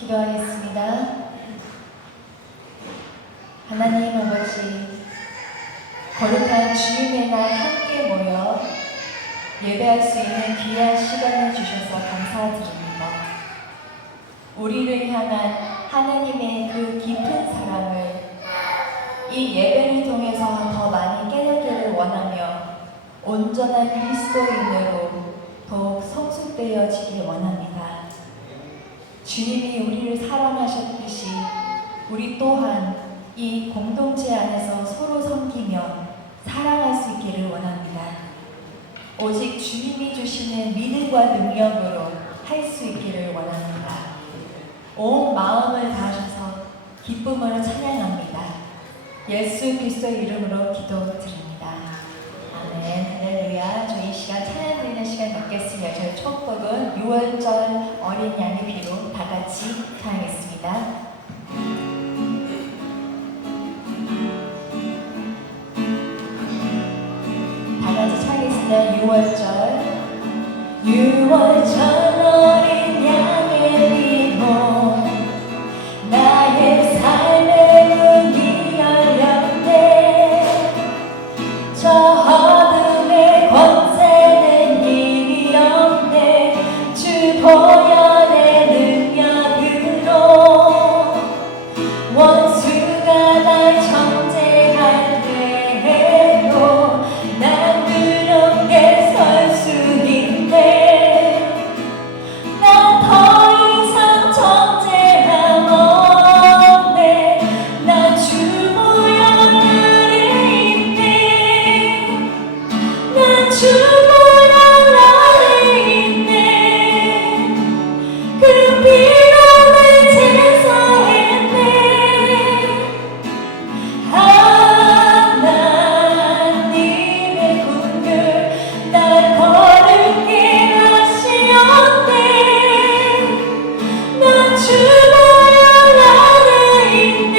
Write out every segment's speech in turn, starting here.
기도하겠습니다. 하나님 아버지, 거룩한 주님의 날 함께 모여 예배할 수 있는 귀한 시간을 주셔서 감사드립니다. 우리를 향한 하나님의 그 깊은 사랑을 이 예배를 통해서 더 많이 깨닫기를 원하며 온전한 그리스도인으로 더욱 성숙되어지길 원합니다. 주님이 우리를 사랑하셨듯이 우리 또한 이 공동체 안에서 서로 섬기며 사랑할 수 있기를 원합니다. 오직 주님이 주시는 믿음과 능력으로 할 수 있기를 원합니다. 온 마음을 다하셔서 기쁨으로 찬양합니다. 예수 그리스도의 이름으로 기도드립니다. 아멘. 할렐루야. 저희 이 시간 찬양 드리는 시간 갖겠습니다. 저희 첫 곡은 6월절 어린 양의 피로 다 같이 찬양하겠습니다. 다 같이 찬양하겠습니다. 6월절 어린 양의 피로 나의 삶의 문이 열렸네. 저 어둠의 권세는 힘이 없네. 주 보혈의 능력으로 원수가 날 정죄할 때에도 난 두렵게 설 수 있네. 난 더 이상 정죄함 없네. 난 주 보혈 아래 있네. 난 주 보혈 아래 있네. 그 피로 날 제사했네. 하나님의 긍휼 날 거룩히 하시었네. 난 주 보혈 아래 있네.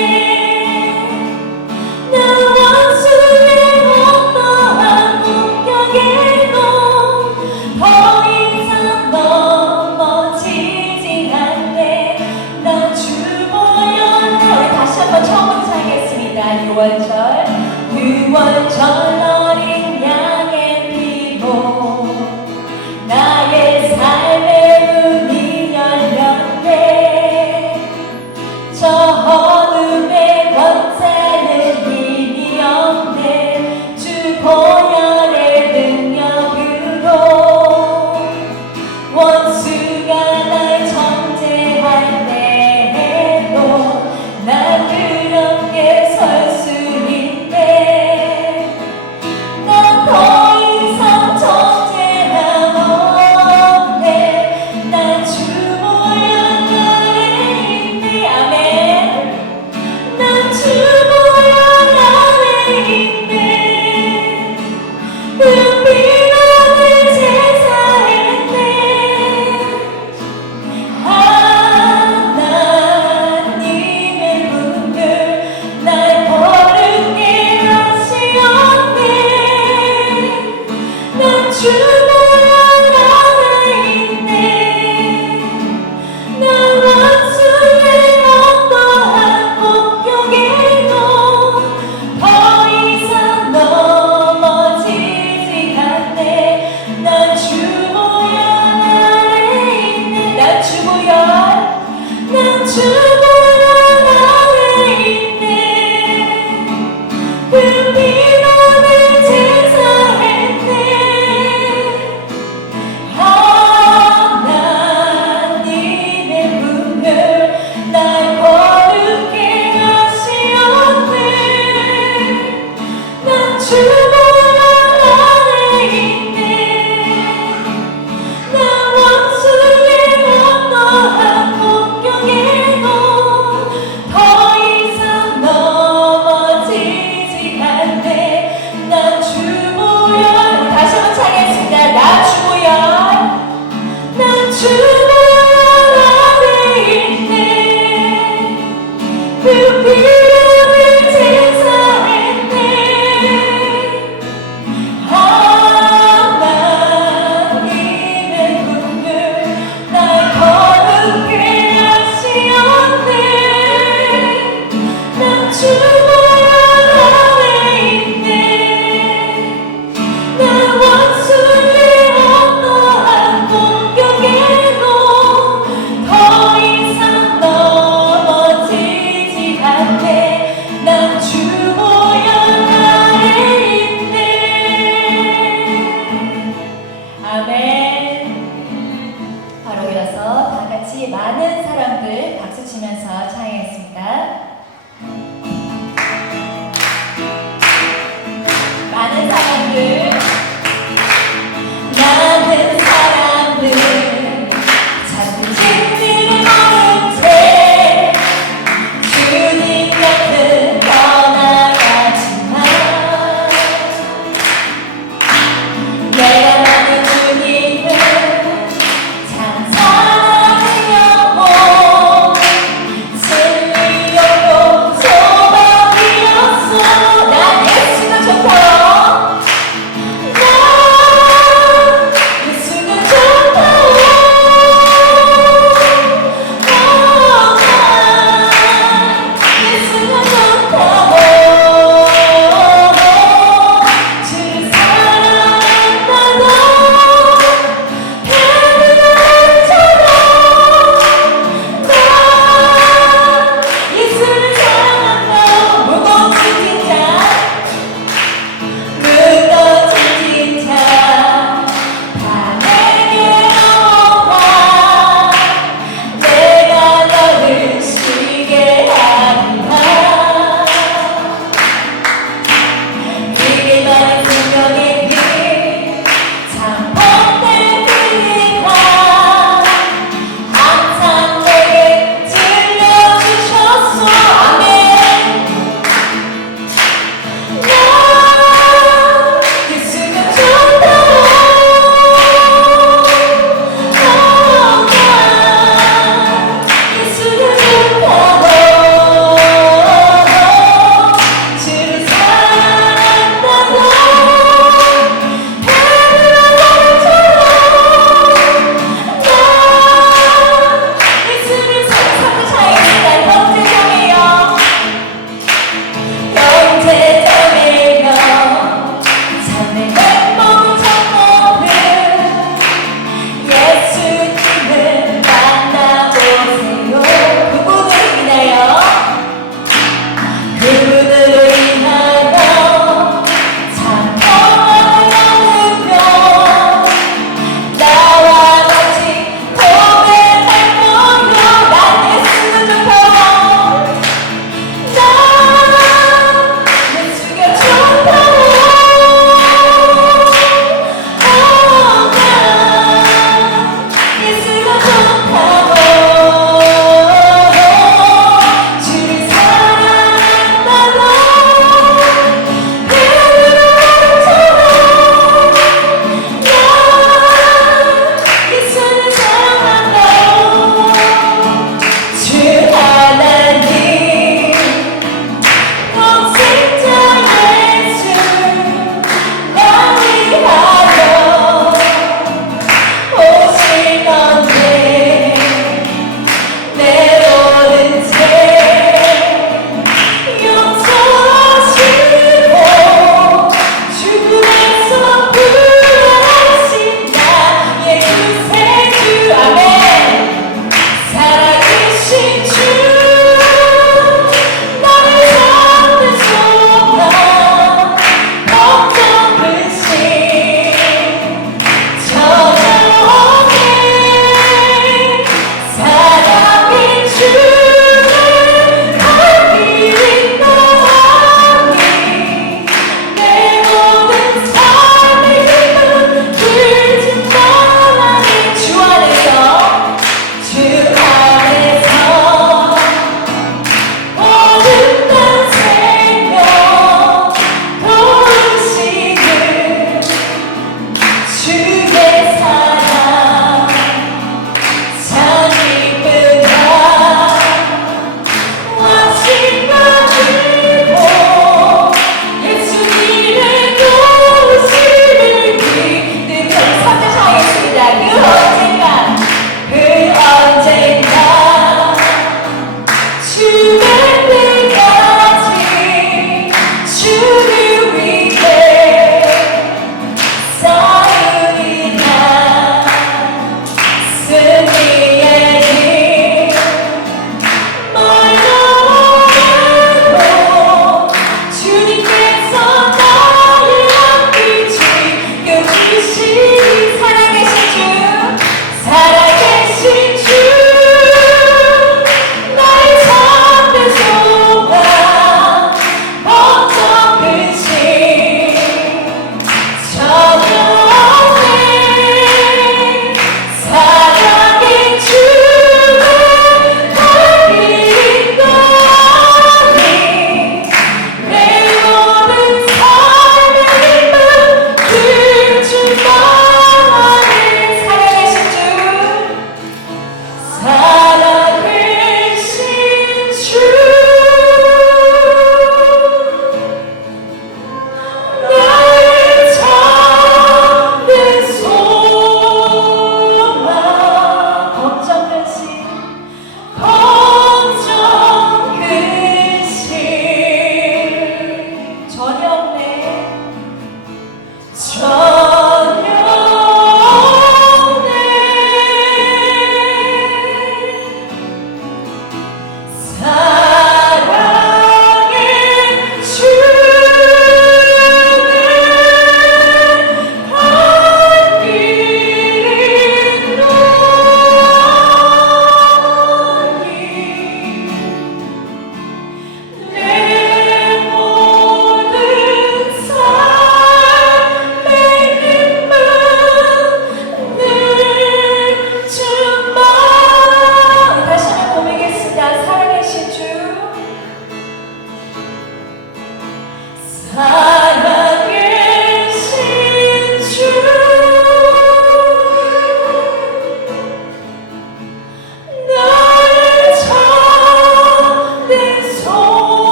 난 원수의 어떠한 공격에도 더 이상 넘어지지 않네. 난 주 보혈. 우리 다시 한번 처음부터 하겠습니다. 6월절 어린 양의 피로 나의 삶의 문이 열렸네. 저 어둠의 권세는 힘이 없네. 주 보혈의 능력으로 원수가 날 정죄할 때에도 난 그렇게 설 수 있네. 같이 많은 사람들 박수 치면서 찬양했습니다. 많은 사람들, 많은 사람들 자꾸 진리를 모른 채 주님 곁을 떠나가지만 내가 만난 주님은 참 사랑이었고 진리였고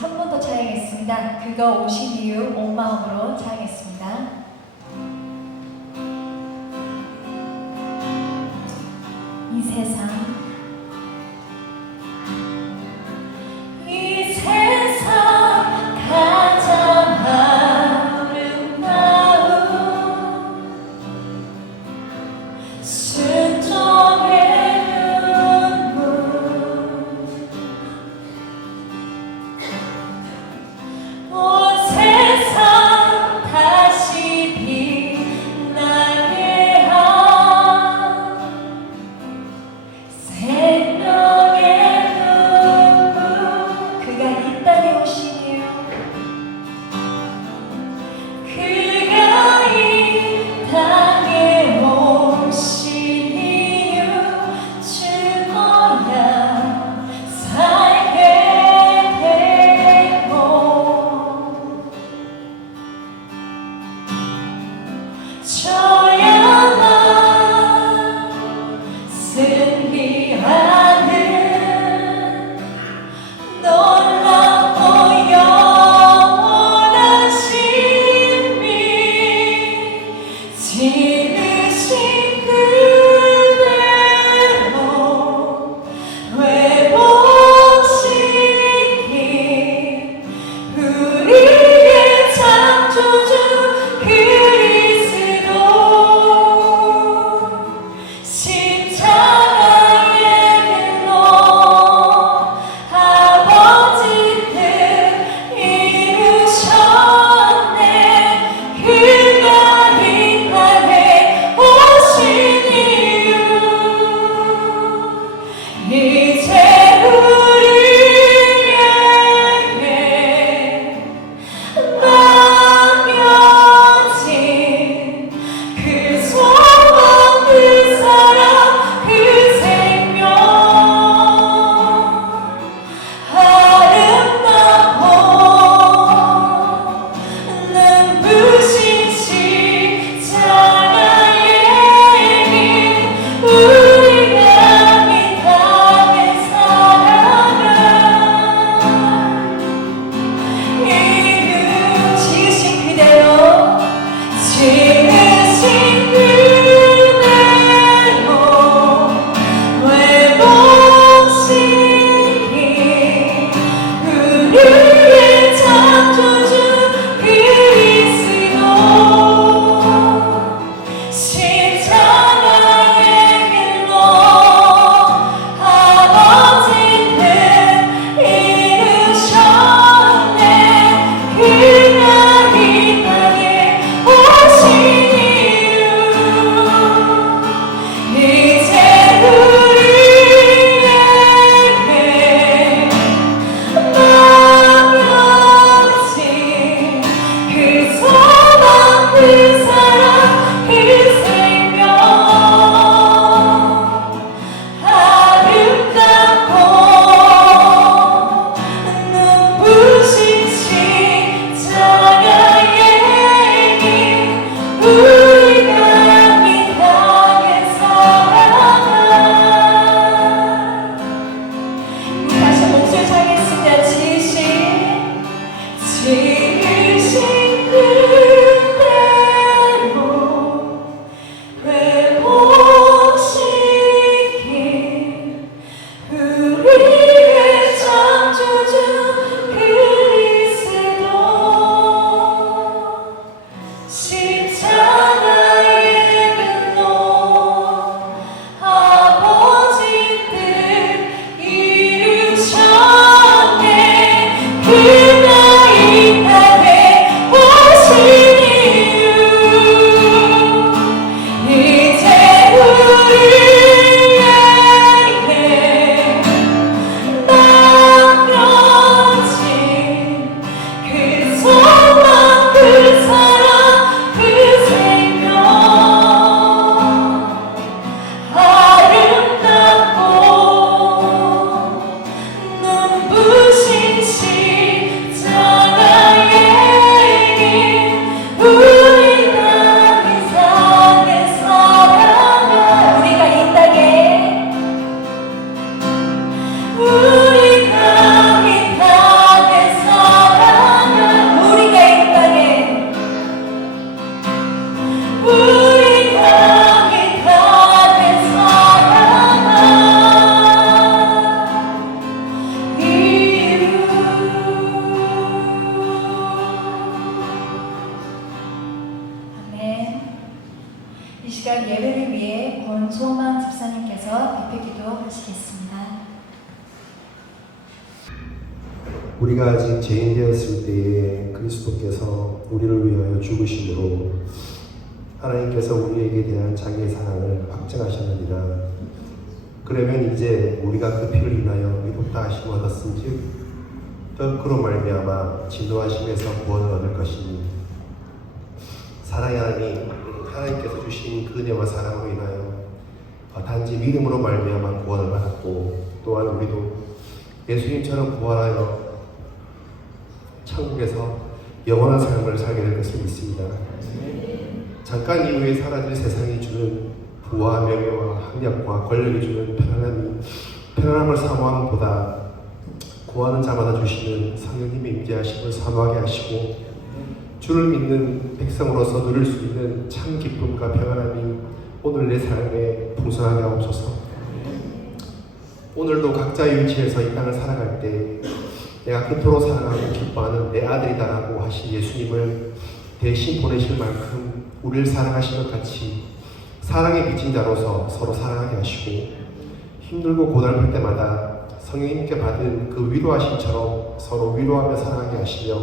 한 번 더 찬양했습니다. 그가 오신 이유 온 마음으로 찬양했습니다. 이 세상 가장 아름다운 순종의 온 세상 다 우리가 아직 죄인 되었을 때에 그리스도께서 우리를 위하여 죽으심으로 하나님께서 우리에게 대한 자기의 사랑을 확증하셨느니라. 그러면 이제 우리가 그 피를 인하여 의롭다 하심을 얻었은즉 더 그로 말미암아 진노하심에서 구원을 얻을 것이니 사랑의 하나님께서 주신 그 은혜와 사랑으로 인하여 단지 믿음으로 말미암아 구원을 받았고 또한 우리도 예수님처럼 부활하여 천국에서 영원한 삶을 살게 될 것을 믿습니다. 잠깐 이후에 사라질 세상이 주는 부와 명예와 학력과 권력이 주는 편안함을 사모함보다 구하는 자마다 주시는 성령님의 임재하심을 사모하게 하시고 주를 믿는 백성으로서 누릴 수 있는 참 기쁨과 평안함이 오늘 내 삶에 풍성하게 하옵소서. 오늘도 각자의 위치에서 이 땅을 살아갈 때 내가 그토록 사랑하고 기뻐하는 내 아들이다라고 하신 예수님을 대신 보내실 만큼 우리를 사랑하신 것 같이 사랑에 미친 자로서 서로 사랑하게 하시고 힘들고 고달플 때마다 성령님께 받은 그 위로하심처럼 서로 위로하며 사랑하게 하시며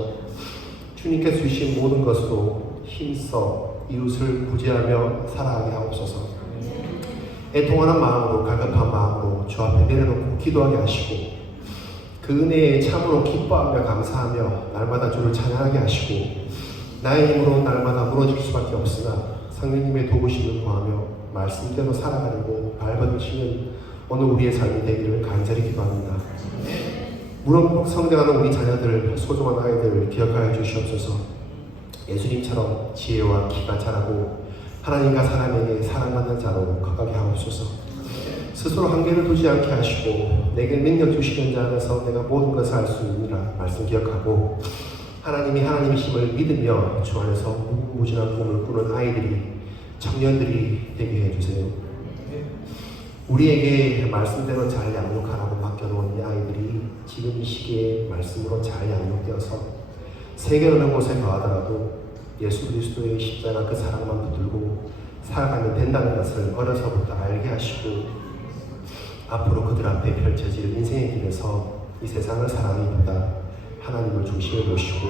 주님께서 주신 모든 것으로 힘써 이웃을 구제하며 살아가게 하옵소서. 애통하는 마음으로 갈급한 마음으로 주 앞에 내려놓고 기도하게 하시고 그 은혜에 참으로 기뻐하며 감사하며 날마다 주를 찬양하게 하시고 나의 힘으로 날마다 무너질 수밖에 없으나 성령님의 도우심을 구하며 말씀대로 살아가려고 발버둥치는 오늘 우리의 삶이 되기를 간절히 기도합니다. 무럭무럭 성장하는 우리 자녀들, 소중한 아이들을 기억하여 주시옵소서. 예수님처럼 지혜와 키가 자라고 하나님과 사람에게 사랑받는 자로 커가게 하옵소서. 스스로 한계를 두지 않게 하시고 내게 능력 주시는 자 안에서 내가 모든 것을 할 수 있느니라 말씀 기억하고 하나님이 하나님이심을 믿으며 주 안에서 무궁무진한 꿈을 꾸는 아이들이 청년들이 되게 해주세요. 우리에게 말씀대로 잘 양육하라고 맡겨놓은 이 아이들이 지금 이 시기에 말씀으로 잘 양육되어서 세계 어느 곳에 가더라도 예수 그리스도의 십자가 그 사랑만 붙들고 살아가면 된다는 것을 어려서부터 알게 하시고 앞으로 그들 앞에 펼쳐질 인생의 길에서 이 세상을 사랑하기보다 하나님을 중심에 모시고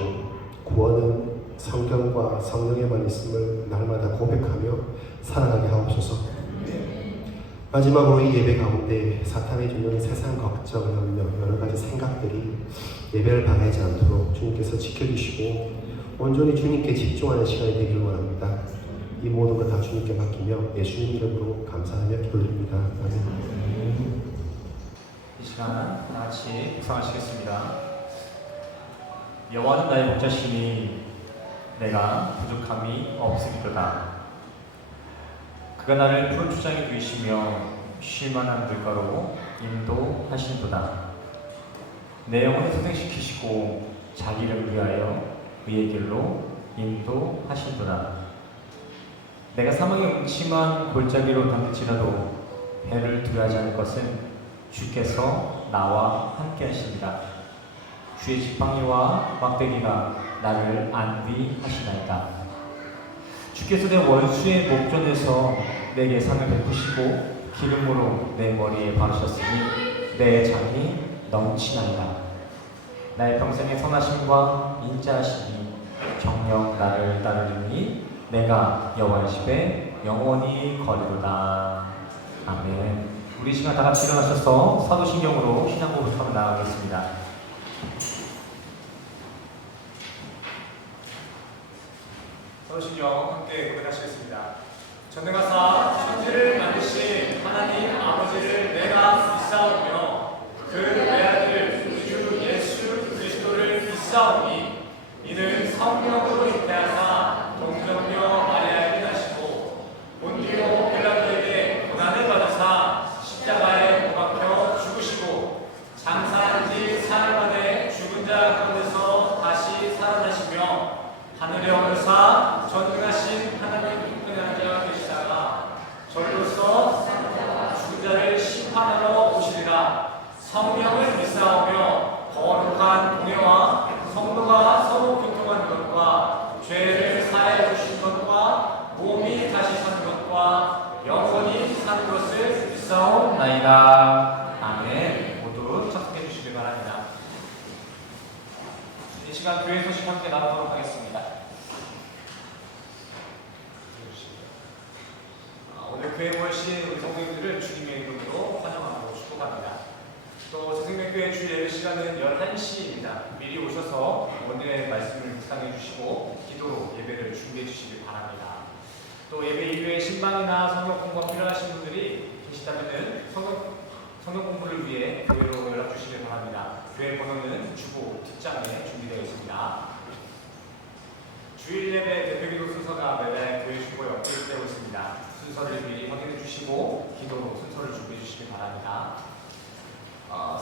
구원은 성경과 성령에만 있음을 날마다 고백하며 살아가게 하옵소서. 마지막으로 이 예배 가운데 사탄이 주는 세상 걱정, 염려, 여러 가지 생각들이 예배를 방해하지 않도록 주님께서 지켜주시고 온전히 주님께 집중하는 시간이 되길 원합니다. 이 모든 것 다 주님께 맡기며 예수님 이름으로 감사하며 기도드립니다. 아멘. 이 시간 다 같이 묵상하시겠습니다. 여호와는 나의 목자시니 내가 부족함이 없으리로다. 그가 나를 푸른 초장에 두이시며 쉴만한 물가로 인도하시는도다. 내 영혼을 소생시키시고 자기를 위하여 의의 길로 인도하시는도다. 내가 사망의 음침한 골짜기로 던질지라도 배를 두려워하지 않을 것은 주께서 나와 함께 하시니라. 주의 지팡이와 막대기가 나를 안위하시나이다. 주께서 내 원수의 목전에서 내게 상을 베푸시고 기름으로 내 머리에 바르셨으니 내 장이 넘치나이다. 나의 평생의 선하심과 인자하심이 정녕 나를 따르리니 내가 여호와의 집에 영원히 거리로다. 아멘. 우리 이 시간 다 같이 일어나셔서 사도신경으로 신앙 고백하며 나아가겠습니다. 사도신경 함께 고백하시겠습니다. 전능하사 천지를 만드신 하나님 아버지를 내가 믿사오며 그 외아들 우리 주 예수 그리스도를 믿사오니 이는 성령으로 잉태하사 동정녀 마리아에게 나시고 본디오 빌라도에게 고난을 받으사 십자가에 못 박혀 죽으시고 장사한 지 사흘 만에 죽은 자 가운데서 다시 살아나시며 하늘에 오르사 전능하신 하나님 우편에 앉아 계시다가 절로서 죽은 자를 심판하러 오시리라. 성령을 믿사오며 거룩한 공예와 성도가 서로 교통하는 것과 죄를 사하여 주신 것과 몸이 다시 사는 것과 영원히 사는 것을 믿사옵나이다. 아멘. 모두 착석해 주시길 바랍니다. 시간 교회 소식 함께 나누도록 하겠습니다. 오늘 교회 모이신 우리 성도님들을 주님의 이름으로 환영하고 축복합니다. 또 새생명교회 주 예배 시간은 11시입니다. 미리 오셔서 오늘의 말씀을 묵상해 주시고 기도로 예배를 준비해 주시길 바랍니다. 또 예배 이후에 신방이나 성경 공부가 필요하신 분들이 계시다면 성경 공부를 위해 교회로 연락 주시길 바랍니다. 교회 번호는 주보 뒷장에 준비되어 있습니다. 주일 예배 대표기도 순서가 매달 교회 주보에 업데이트되고 있습니다. 순서를 미리 확인해 주시고 기도로 순서를 준비해 주시길 바랍니다.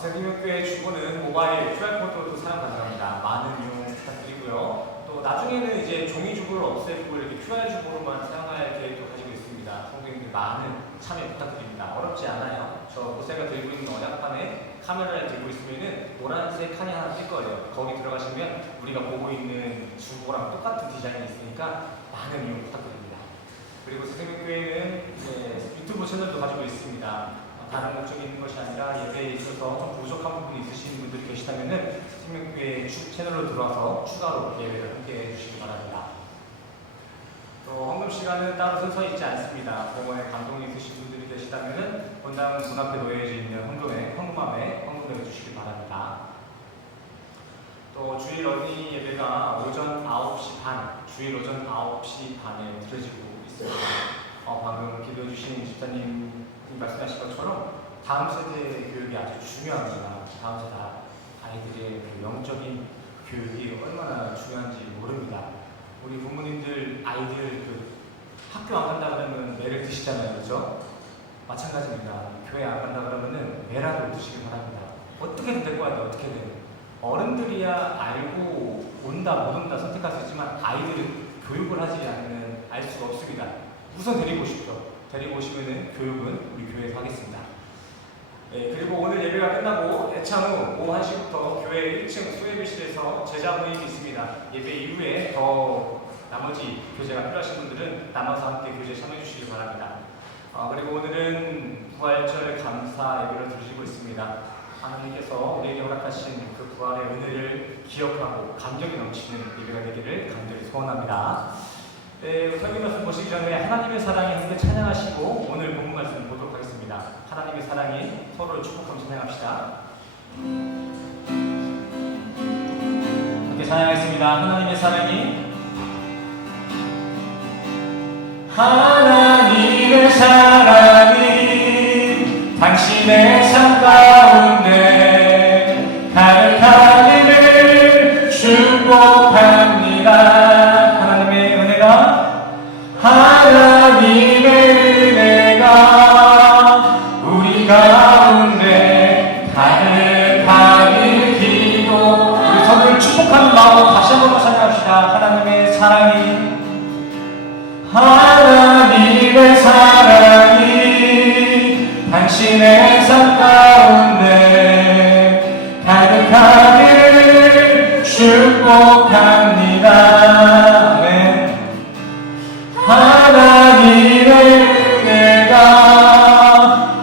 새생명교회 주보는 모바일 QR코드도 사용 가능합니다. 많은 이용 부탁드리고요. 또 나중에는 이제 종이 주보를 없애고 이렇게 QR 주보로만 사용할 계획도 가지고 있습니다. 성도님들 많은 참여 부탁드립니다. 어렵지 않아요. 저 모세가 들고 있는 언약판에 카메라를 들고 있으면은 노란색 칸이 하나 뜰 거예요. 거기 들어가시면 우리가 보고 있는 주보랑 똑같은 디자인이 있으니까 많은 이용 부탁드립니다. 그리고 새생명교회는 유튜브 채널도 가지고 있습니다. 다른 목적이 있는 것이 아니라 예배에 있어서 좀 부족한 부분이 있으신 분들이 계시다면은 새생명교회 채널로 들어와서 추가로 예배를 함께 해주시기 바랍니다. 또 헌금 시간은 따로 순서 있지 않습니다. 병원에 감동이 있으신 분들이 계시다면은 본당 문 앞에 놓여져 있는 헌금함에 헌금해 주시기 바랍니다. 또 주일 어린이 예배가 오전 9시 반, 주일 오전 9시 반에 드려지고 있습니다. 방금 기도해 주신 집사님 말씀하신 것처럼 다음 세대 교육이 아주 중요합니다. 다음 세대 아이들의 그 영적인 교육이 얼마나 중요한지 모릅니다. 우리 부모님들 아이들 그 학교 안 간다 그러면 매를 드시잖아요, 그렇죠? 마찬가지입니다. 교회 안 간다 그러면은 매라도 드시길 바랍니다. 어떻게든 데리고 와야 돼, 어떻게든. 어른들이야 알고 온다 못 온다 선택할 수 있지만 아이들은 교육을 하지 않으면 알 수가 없습니다. 우선 데리고 오십시오. 데리고 오시면은 교육은 우리 교회에서 하겠습니다. 그리고 오늘 예배가 끝나고 예찬 후 오후 1시부터 교회 1층 수예비실에서 제자 모임이 있습니다. 예배 이후에 더 나머지 교제가 필요하신 분들은 남아서 함께 교제에 참여해 주시기 바랍니다. 그리고 오늘은 부활절 감사 예배를 드리고 있습니다. 하나님께서 우리에게 허락하신 그 부활의 은혜를 기억하고 감격이 넘치는 예배가 되기를 간절히 소원합니다. 설교 말씀 보시기 전에 하나님의 사랑이 함께 찬양하시고 오늘 본문 말씀 보도록 하겠습니다. 하나님의 사랑이 서로를 축복하며 찬양합시다. 함께 찬양하겠습니다. 하나님의 사랑이 하나님의 사랑이 당신의 삶 가운데 가득하기를 축복합니다. 하나님의 은혜가 우리 가운데 가득하길 기도. 우리 서로를 축복하는 마음으로 다시 한번 찬양합시다. 하나님의 사랑이 당신의 삶 가운데 가득하길 축복합니다. 아멘. 하나님의 은혜가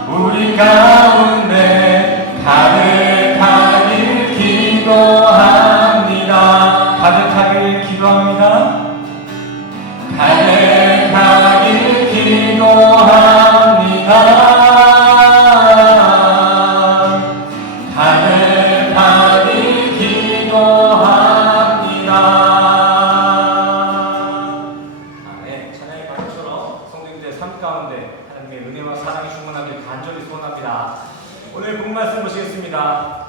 우리 가운데 가득하길 기도합니다. 가득하길 기도합니다. 가득하길 기도합니다. 가득하길 기도합니다. 찬양의 가루처럼 성도님들의 삶 가운데 하나님의 은혜와 사랑이 충만하길 간절히 소원합니다. 오늘 본 말씀 보시겠습니다.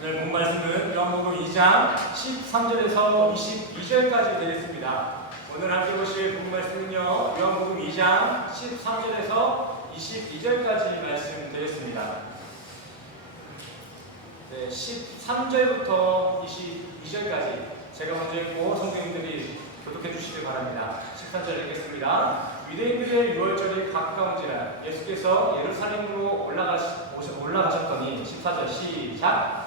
오늘 본 말씀은 요한복음 2장 13절에서 22절까지 되겠습니다. 오늘 함께 보실 본 말씀은요, 요한복음 2장 13절에서 22절까지 말씀 되겠습니다. 13절부터 22절까지 제가 먼저 읽고 성도님들이 교독해 주시길 바랍니다. 13절 읽겠습니다. 유대인들의 유월절이 가까운지라 예수께서 예루살렘으로 올라가셨더니 14절 시작.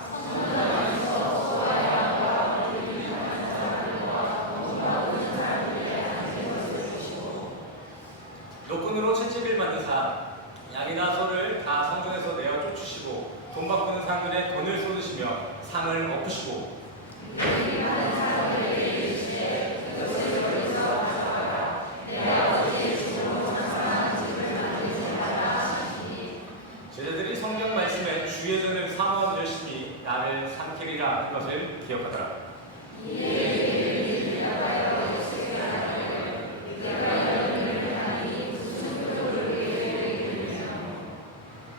노끈으로 채찍을 만드사 양이나 소를 다 성전에서 내어 쫓으시고 돈 바꾸는 사람들의 돈을 쏟으시며 상을 엎으시고 제자들이 성경 말씀에 주의 전을 삼원 열심히 나를 삼키리라 그것을 기억하더라.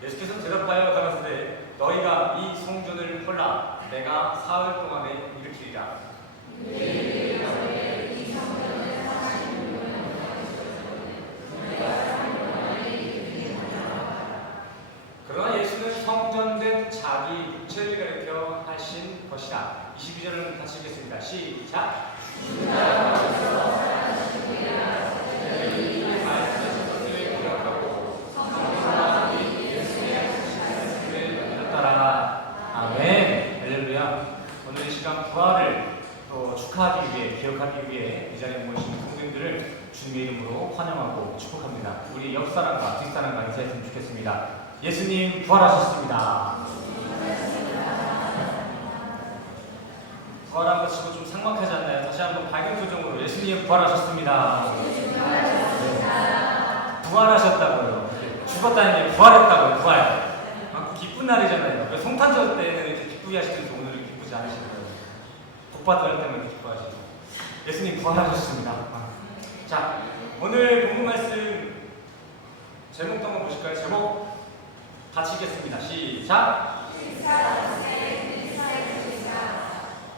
예수께서 대답하여 가라사대 너희가 이 성전을 헐라 내가 사흘 동안에 일으키리라. 그러나 예수는 성전된 자기 육체를 가리켜 하신 것이라. 22절은 같이 읽겠습니다. 시작. 말씀하신 것을 기억하고 성령이 예수의 말씀을 따라라. 아멘. 할렐루야. 오늘 이 시간 부활을 또 축하하기 위해 기억하기 위해 이 자리에 모이신 성도님들을 주님의 이름으로 환영하고 축복합니다. 우리 옆 사람과 뒷 사람과 인사했으면 좋겠습니다. 예수님 부활하셨습니다. 부활한 것 치고 좀 삭막하지 않나요? 다시 한번 밝은 표정으로 예수님 부활하셨습니다. 부활하셨다고요. 죽었다는 게 부활했다고요. 부활. 기쁜 날이잖아요. 성탄절 때는 이렇게 기쁘게 하시는데 오늘은 기쁘지 않으시고요. 복받을 때만 기뻐하시죠. 예수님 부활하셨습니다. 자, 오늘 본문 말씀 제목도 한번 보실까요? 제목 같이 읽겠습니다. 시작.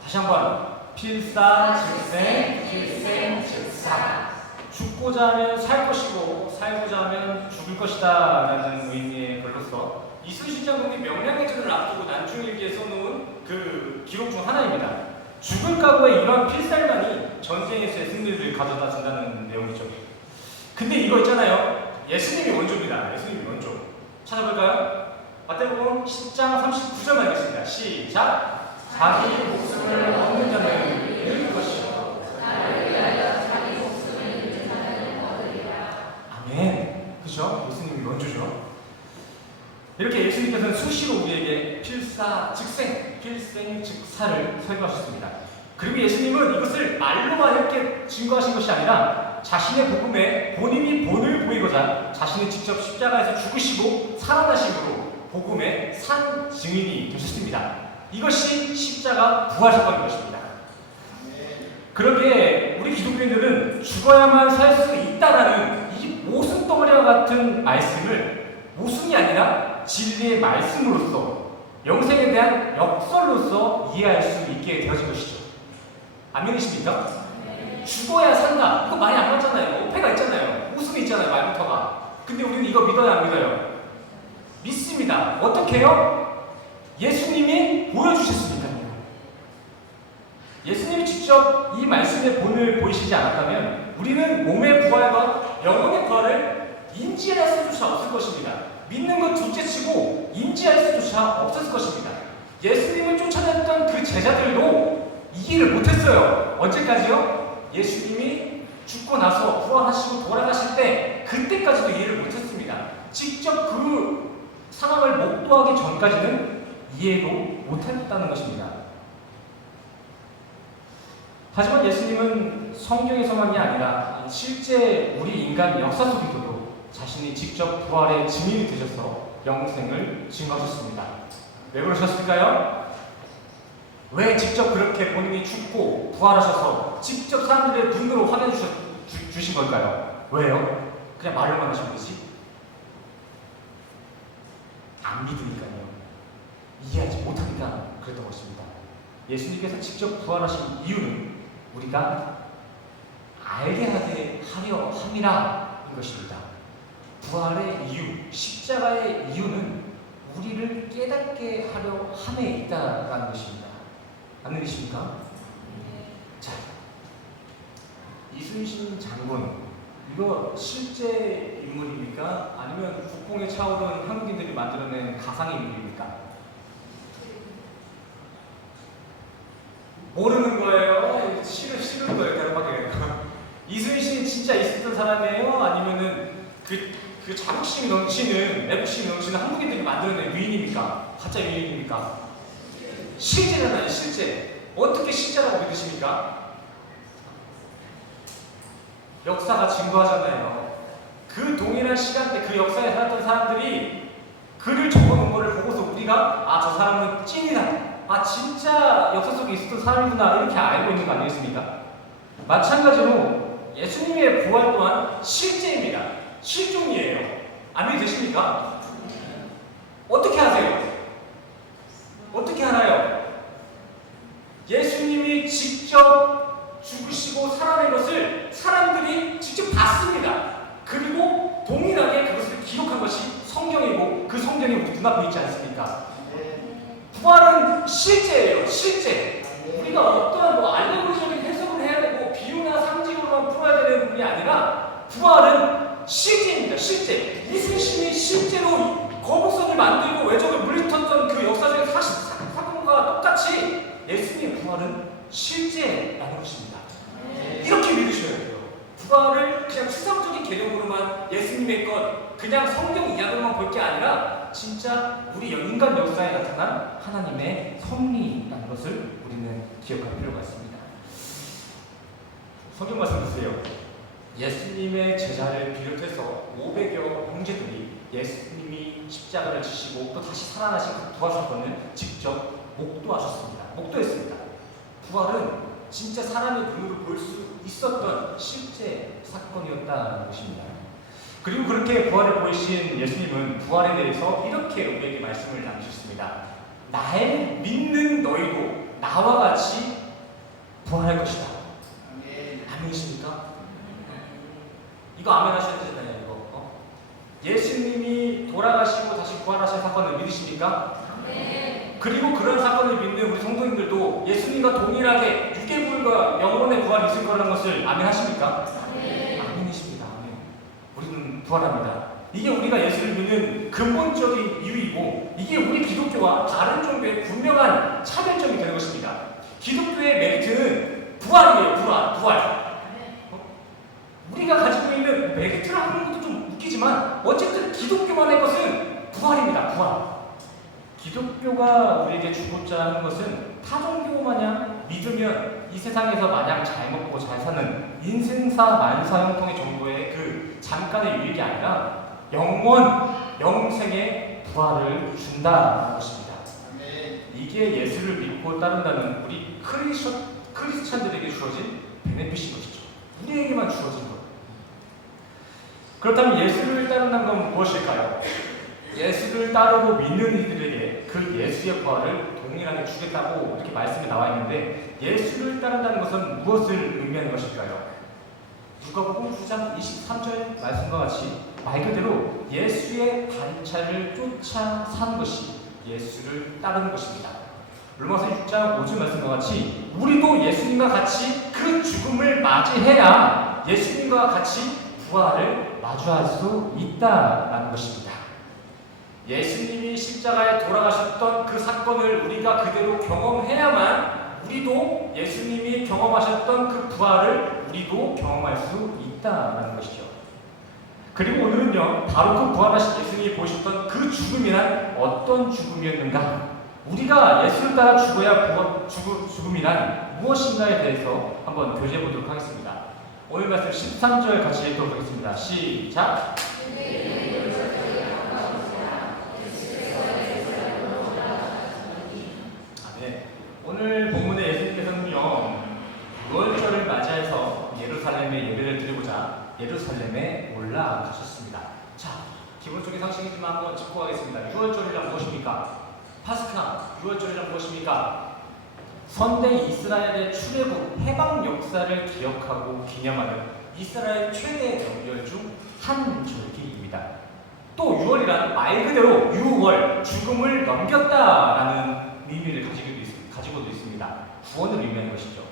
다시 한번 필사즉생, 필생즉사. 죽고자 하면 살 것이고 살고자 하면 죽을 것이다 라는 의미의 글로서 이순신 장군이 명량해전을 앞두고 난중일기에 써놓은 그 기록 중 하나입니다. 죽을 각오의 이러한 필살만이 전쟁에서의 승리를 가져다 준다는 내용이죠. 근데 이거 있잖아요. 예수님이 원조입니다. 예수님이 원조. 찾아볼까요? 마태복음 10장 39절 말겠습니다. 시작. 자기 목숨을 얻는 자는 잃을 것이요 나를 위하여 자기 목숨을 잃는 자는 얻으리라. 아멘. 그죠? 예수님이 원조죠. 이렇게 예수님께서는 수시로 우리에게 필사즉생, 필생즉사를 설교하셨습니다. 그리고 예수님은 이것을 말로만 이렇게 증거하신 것이 아니라 자신의 복음에 본인이 본을 보이고자 자신이 직접 십자가에서 죽으시고 살아나심으로 복음의 산 증인이 되셨습니다. 이것이 십자가 부활 사건인 것입니다. 그러기에 우리 기독교인들은 죽어야만 살 수 있다라는 이 모순 덩어리와 같은 말씀을 모순이 아니라 진리의 말씀으로서 영생에 대한 역설로서 이해할 수 있게 되어진 것이죠. 안 믿으십니까? 죽어야 산다. 이거 많이 안 맞잖아요. 오해가 있잖아요. 웃음이 있잖아요. 말부터가. 근데 우리는 이거 믿어요? 안 믿어요? 믿습니다. 어떻게 해요? 예수님이 보여주셨으니까요. 예수님이 직접 이 말씀의 본을 보이시지 않았다면 우리는 몸의 부활과 영혼의 부활을 인지할 수조차 없을 것입니다. 믿는 것 둘째치고 인지할 수조차 없었을 것입니다. 예수님을 쫓아냈던 그 제자들도 이해를 못했어요. 언제까지요? 예수님이 죽고 나서 부활하시고 돌아가실 때 그때까지도 이해를 못했습니다. 직접 그 상황을 목도하기 전까지는 이해도 못했다는 것입니다. 하지만 예수님은 성경에서만이 아니라 실제 우리 인간 역사 속에서도 자신이 직접 부활의 증인이 되셔서 영생을 증거하셨습니다. 왜 그러셨을까요? 왜 직접 그렇게 본인이 죽고 부활하셔서 직접 사람들의 눈으로 화면 주신 걸까요? 왜요? 그냥 말로만 하신 거지? 안 믿으니까요. 이해하지 못하니까 그랬던 것입니다. 예수님께서 직접 부활하신 이유는 우리가 알게 하려 함이라인 것입니다. 부활의 이유, 십자가의 이유는 우리를 깨닫게 하려 함에 있다라는 것입니다. 안 믿으십니까? 자, 이순신 장군 이거 실제 인물입니까? 아니면 국뽕에 차오른 한국인들이 만들어낸 가상의 인물입니까? 모르는 거예요? 싫은 거예요, 대답하기에. 이순신이 진짜 있었던 사람이에요? 아니면은 그 자부심이 넘치는, 애국심이 넘치는 한국인들이 만들어낸 위인입니까? 가짜 위인입니까? 실제잖아요, 실제. 어떻게 실제라고 믿으십니까? 역사가 증거하잖아요. 그 동일한 시간대 그 역사에 살았던 사람들이 글을 적어놓은 거를 보고서 우리가 저 사람은 찐이다, 진짜 역사 속에 있었던 사람이구나 이렇게 알고 있는 거 아니겠습니까? 마찬가지로 예수님의 부활 또한 실제입니다. 실존이에요. 안 믿으십니까? 어떻게 아세요? 어떻게 알아요? 예수님이 직접 죽으시고 살아낸 것을 사람들이 직접 봤습니다. 그리고 동일하게 그것을 기록한 것이 성경이고 그 성경이 우리 눈앞에 있지 않습니까? 부활은 실제예요. 실제. 우리가 어떠한 알레고리적인 해석을 해야 되고 비유나 상징으로만 풀어야 되는 부분이 아니라 부활은 실제입니다. 실제. 이순신이 실제로 거북선을 만들고 외적을 물리쳤던 그 역사적인 사건과 똑같이 예수님의 부활은 실제라는 것입니다. 이렇게 믿으셔야 돼요. 부활을 그냥 추상적인 개념으로만 예수님의 것, 그냥 성경 이야기로만 볼 게 아니라 진짜 우리 인간 역사에 나타난 하나님의 섭리라는 것을 우리는 기억할 필요가 있습니다. 성경 말씀 보세요. 예수님의 제자를 비롯해서 500여 형제들이 예수님이 십자가를 지시고 또 다시 살아나신 그 부활 사건을 직접 목도하셨습니다. 목도했습니다. 부활은 진짜 사람의 눈으로 볼 수 있었던 실제 사건이었다는 것입니다. 그리고 그렇게 부활을 보이신 예수님은 부활에 대해서 이렇게 우리에게 말씀을 남기셨습니다. 나를 믿는 너희도 나와 같이 부활할 것이다. 아멘이십니까? 이거 아멘 하셔야 되잖아요. 이거. 예수님이 돌아가시고 다시 부활하신 사건을 믿으십니까? 그리고 그런 사건을 믿는 우리 성도님들도 예수님과 동일하게 유괴부활과 영혼의 부활이 있을 거라는 것을 아멘 하십니까? 아멘이십니다. 아멘. 우리는 부활합니다. 이게 우리가 예수를 믿는 근본적인 이유이고 이게 우리 기독교와 다른 종교의 분명한 차별점이 되는 것입니다. 기독교의 메리트는 부활이에요. 부활. 우리가 가지고 있는 메리트를 하는 것도 좀 웃기지만 어쨌든 기독교만의 것은 부활입니다. 부활. 기독교가 우리에게 주고자 하는 것은 타종교 마냥 믿으면 이 세상에서 마냥 잘 먹고 잘 사는 인생사 만사 형통의 정도의 그 잠깐의 유익이 아니라 영원, 영생의 부활을 준다는 것입니다. 이게 예수를 믿고 따른다는 우리 크리스찬들에게 주어진 베네핏인 것이죠. 우리에게만 주어진 것. 그렇다면 예수를 따른다는 건 무엇일까요? 예수를 따르고 믿는 이들에게 그 예수의 부활을 동일하게 주겠다고 이렇게 말씀이 나와 있는데 예수를 따른다는 것은 무엇을 의미하는 것일까요? 누가복음 9장 23절 말씀과 같이 말 그대로 예수의 발자를 쫓아 사는 것이 예수를 따르는 것입니다. 로마서 6장 5절 말씀과 같이 우리도 예수님과 같이 그 죽음을 맞이해야 예수님과 같이 부활을 마주할 수 있다라는 것입니다. 예수님이 십자가에 돌아가셨던 그 사건을 우리가 그대로 경험해야만 우리도 예수님이 경험하셨던 그 부활을 우리도 경험할 수 있다는 것이죠. 그리고 오늘은요, 바로 그 부활하신 예수님이 보셨던 그 죽음이란 어떤 죽음이었는가? 우리가 예수를 따라 죽어야 죽음이란 무엇인가에 대해서 한번 교제해 보도록 하겠습니다. 오늘 말씀 13절 같이 읽도록 하겠습니다. 시작! 오늘 본문에 예수님께서는요 6월절을 맞이해서 예루살렘에 예배를 드리고자 예루살렘에 올라가셨습니다. 자, 기본적인 상식이지만 한번 짚고 가겠습니다. 6월절이란 무엇입니까? 파스카, 6월절이란 무엇입니까? 선대 이스라엘의 출애굽 해방 역사를 기억하고 기념하는 이스라엘 최대 명절 중 한 절기입니다. 또 6월이란 말 그대로 6월, 죽음을 넘겼다라는 의미를 가지고도 있습니다. 구원을 의미하는 것이죠.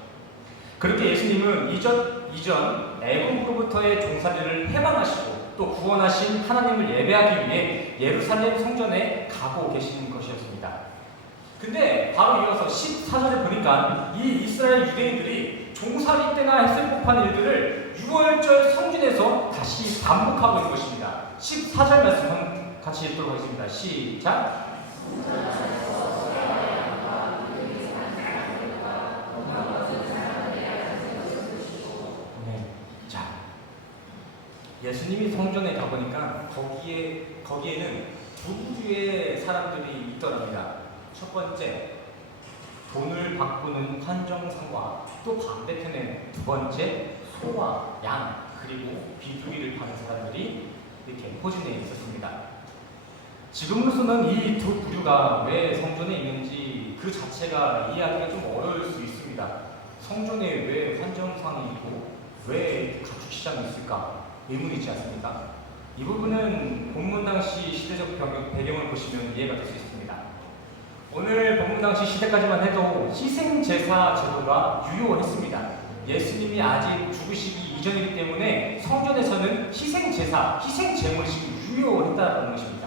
그렇게 예수님은 이전 애굽으로부터의 종살이를 해방하시고 또 구원하신 하나님을 예배하기 위해 예루살렘 성전에 가고 계신 것이었습니다. 근데 바로 이어서 14절에 보니까 이 이스라엘 유대인들이 종살이 때나 했을 법한 일들을 6월절 성전에서 다시 반복하고 있는 것입니다. 14절 말씀 같이 읽도록 하겠습니다. 시작! 예수님이 성전에 가보니까 거기에는 두 부류의 사람들이 있더랍니다. 첫 번째, 돈을 바꾸는 환정상과 또 반대편에 두 번째, 소와 양 그리고 비둘기를 파는 사람들이 이렇게 포진해 있었습니다. 지금으로서는 이 두 부류가 왜 성전에 있는지 그 자체가 이해하기가 좀 어려울 수 있습니다. 성전에 왜 환정상이 있고 왜 가축시장이 있을까? 의문이지 않습니까? 이 부분은 본문 당시 시대적 배경을 보시면 이해가 될 수 있습니다. 오늘 본문 당시 시대까지만 해도 희생제사 제도가 유효했습니다. 예수님이 아직 죽으시기 이전이기 때문에 성전에서는 희생제사, 희생제물식이 유효했다는 것입니다.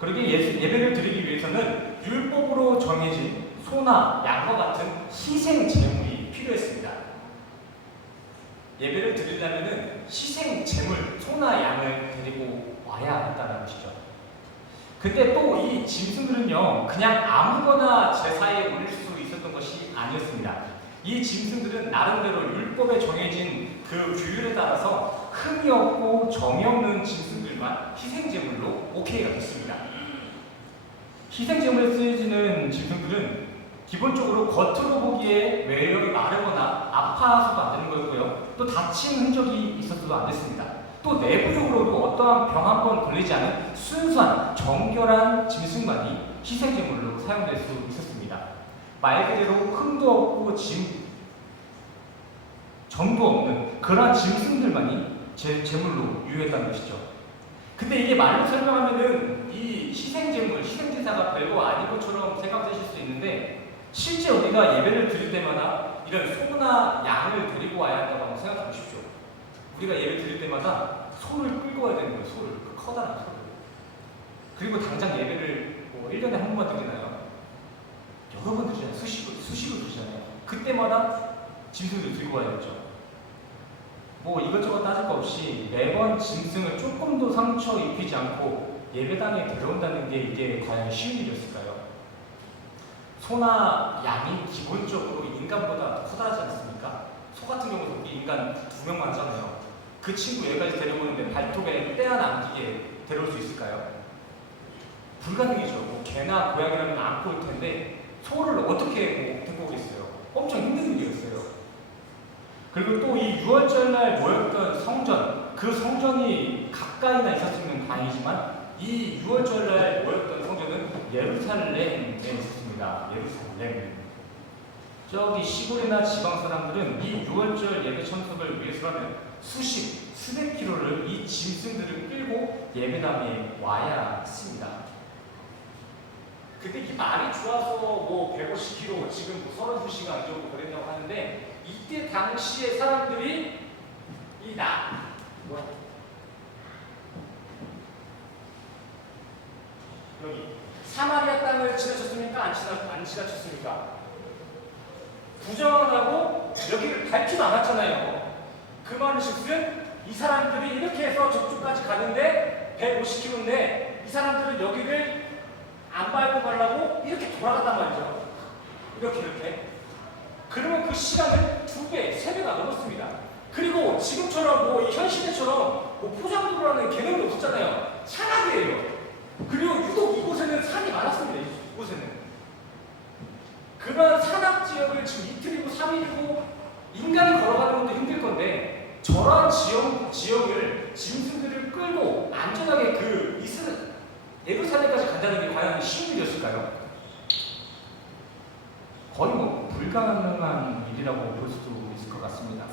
그러기에 예배를 드리기 위해서는 율법으로 정해진 소나 양과 같은 희생제물이 필요했습니다. 예배를 드리려면 희생제물, 소나 양을 데리고 와야 했다는 것이죠. 근데 또 이 짐승들은요, 그냥 아무거나 제사에 올릴 수 있었던 것이 아니었습니다. 이 짐승들은 나름대로 율법에 정해진 그 규율에 따라서 흠이 없고 정이 없는 짐승들만 희생제물로 오케이가 됐습니다. 희생제물에 쓰여지는 짐승들은 기본적으로 겉으로 보기에 외형이 마르거나 아파서도 안 되는 거였고요. 또 다친 흔적이 있어서도 안 됐습니다. 또 내부적으로도 어떠한 병 한 번 걸리지 않은 순수한 정결한 짐승만이 희생제물로 사용될 수 있었습니다. 말 그대로 흠도 없고 점도 없는 그러한 짐승들만이 제물로 유효했다는 것이죠. 근데 이게 말로 설명하면은 이 희생제물, 희생제사가 별거 아닌 것처럼 생각되실 수 있는데 실제 우리가 예배를 드릴 때마다 이런 소나 양을 데리고 와야 한다고 생각해 보십시오. 우리가 예배 드릴 때마다 소를 끌고 와야 되는 거예요. 소를. 그 커다란 소를. 그리고 당장 예배를 1년에 한 번만 드리나요? 여러 번 드리잖아요. 수시로 드리잖아요. 그때마다 짐승을 들고 와야겠죠. 이것저것 따질 거 없이 매번 짐승을 조금도 상처 입히지 않고 예배당에 데려온다는 게 이게 과연 쉬운 일이었을까요? 소나 양이 기본적으로 인간보다 커다랗지 않습니까? 소 같은 경우도 인간 2명만 하잖아요. 그 친구 여기까지 데려오는데 발톱에 때 하나 안 끼게 데려올 수 있을까요? 불가능이죠. 개나 고양이라면 안고 올 텐데 소를 어떻게 데리고 오겠어요? 엄청 힘든 일이었어요. 그리고 또 이 6월절 날 모였던 성전, 그 성전이 가까이나 있었으면 다행이지만 이 6월절 날 모였던 성전은 예루살렘에 있었습니다. 예루살렘. 저기 시골이나 지방 사람들은 이 6월절 예배 참석을 위해서라면 수백 킬로를 이 짐승들을 끌고 예배당에 와야 했습니다. 근데 이 말이 좋아서 150km, 지금 32시간 정도 걸린다고 하는데 이때 당시의 사람들이 여기 사마리아 땅을 지나쳤습니까? 안 지나쳤습니까? 부정을 하고 여기를 밟지도 않았잖아요. 그 말은 즉슨 이 사람들이 이렇게 해서 저쪽까지 가는데 150km인데 이 사람들은 여기를 안 밟고 가려고 이렇게 돌아갔단 말이죠. 이렇게. 그러면 그 시간은 2배, 3배가 넘었습니다. 그리고 지금처럼 이 현 시대처럼 포장도로라는 개념도 없었잖아요. 산악이에요. 그리고 유독 이곳에는 산이 많았습니다. 이곳에는. 그런 산악 지역을 지금 이틀이고 3일이고 인간이 걸어가는 것도 힘들 건데 저러한 지역을 짐승들을 끌고 안전하게 예루살렘까지 간다는 게 과연 쉬운 일이었을까요? 거의 불가능한 일이라고 볼 수도 있을 것 같습니다.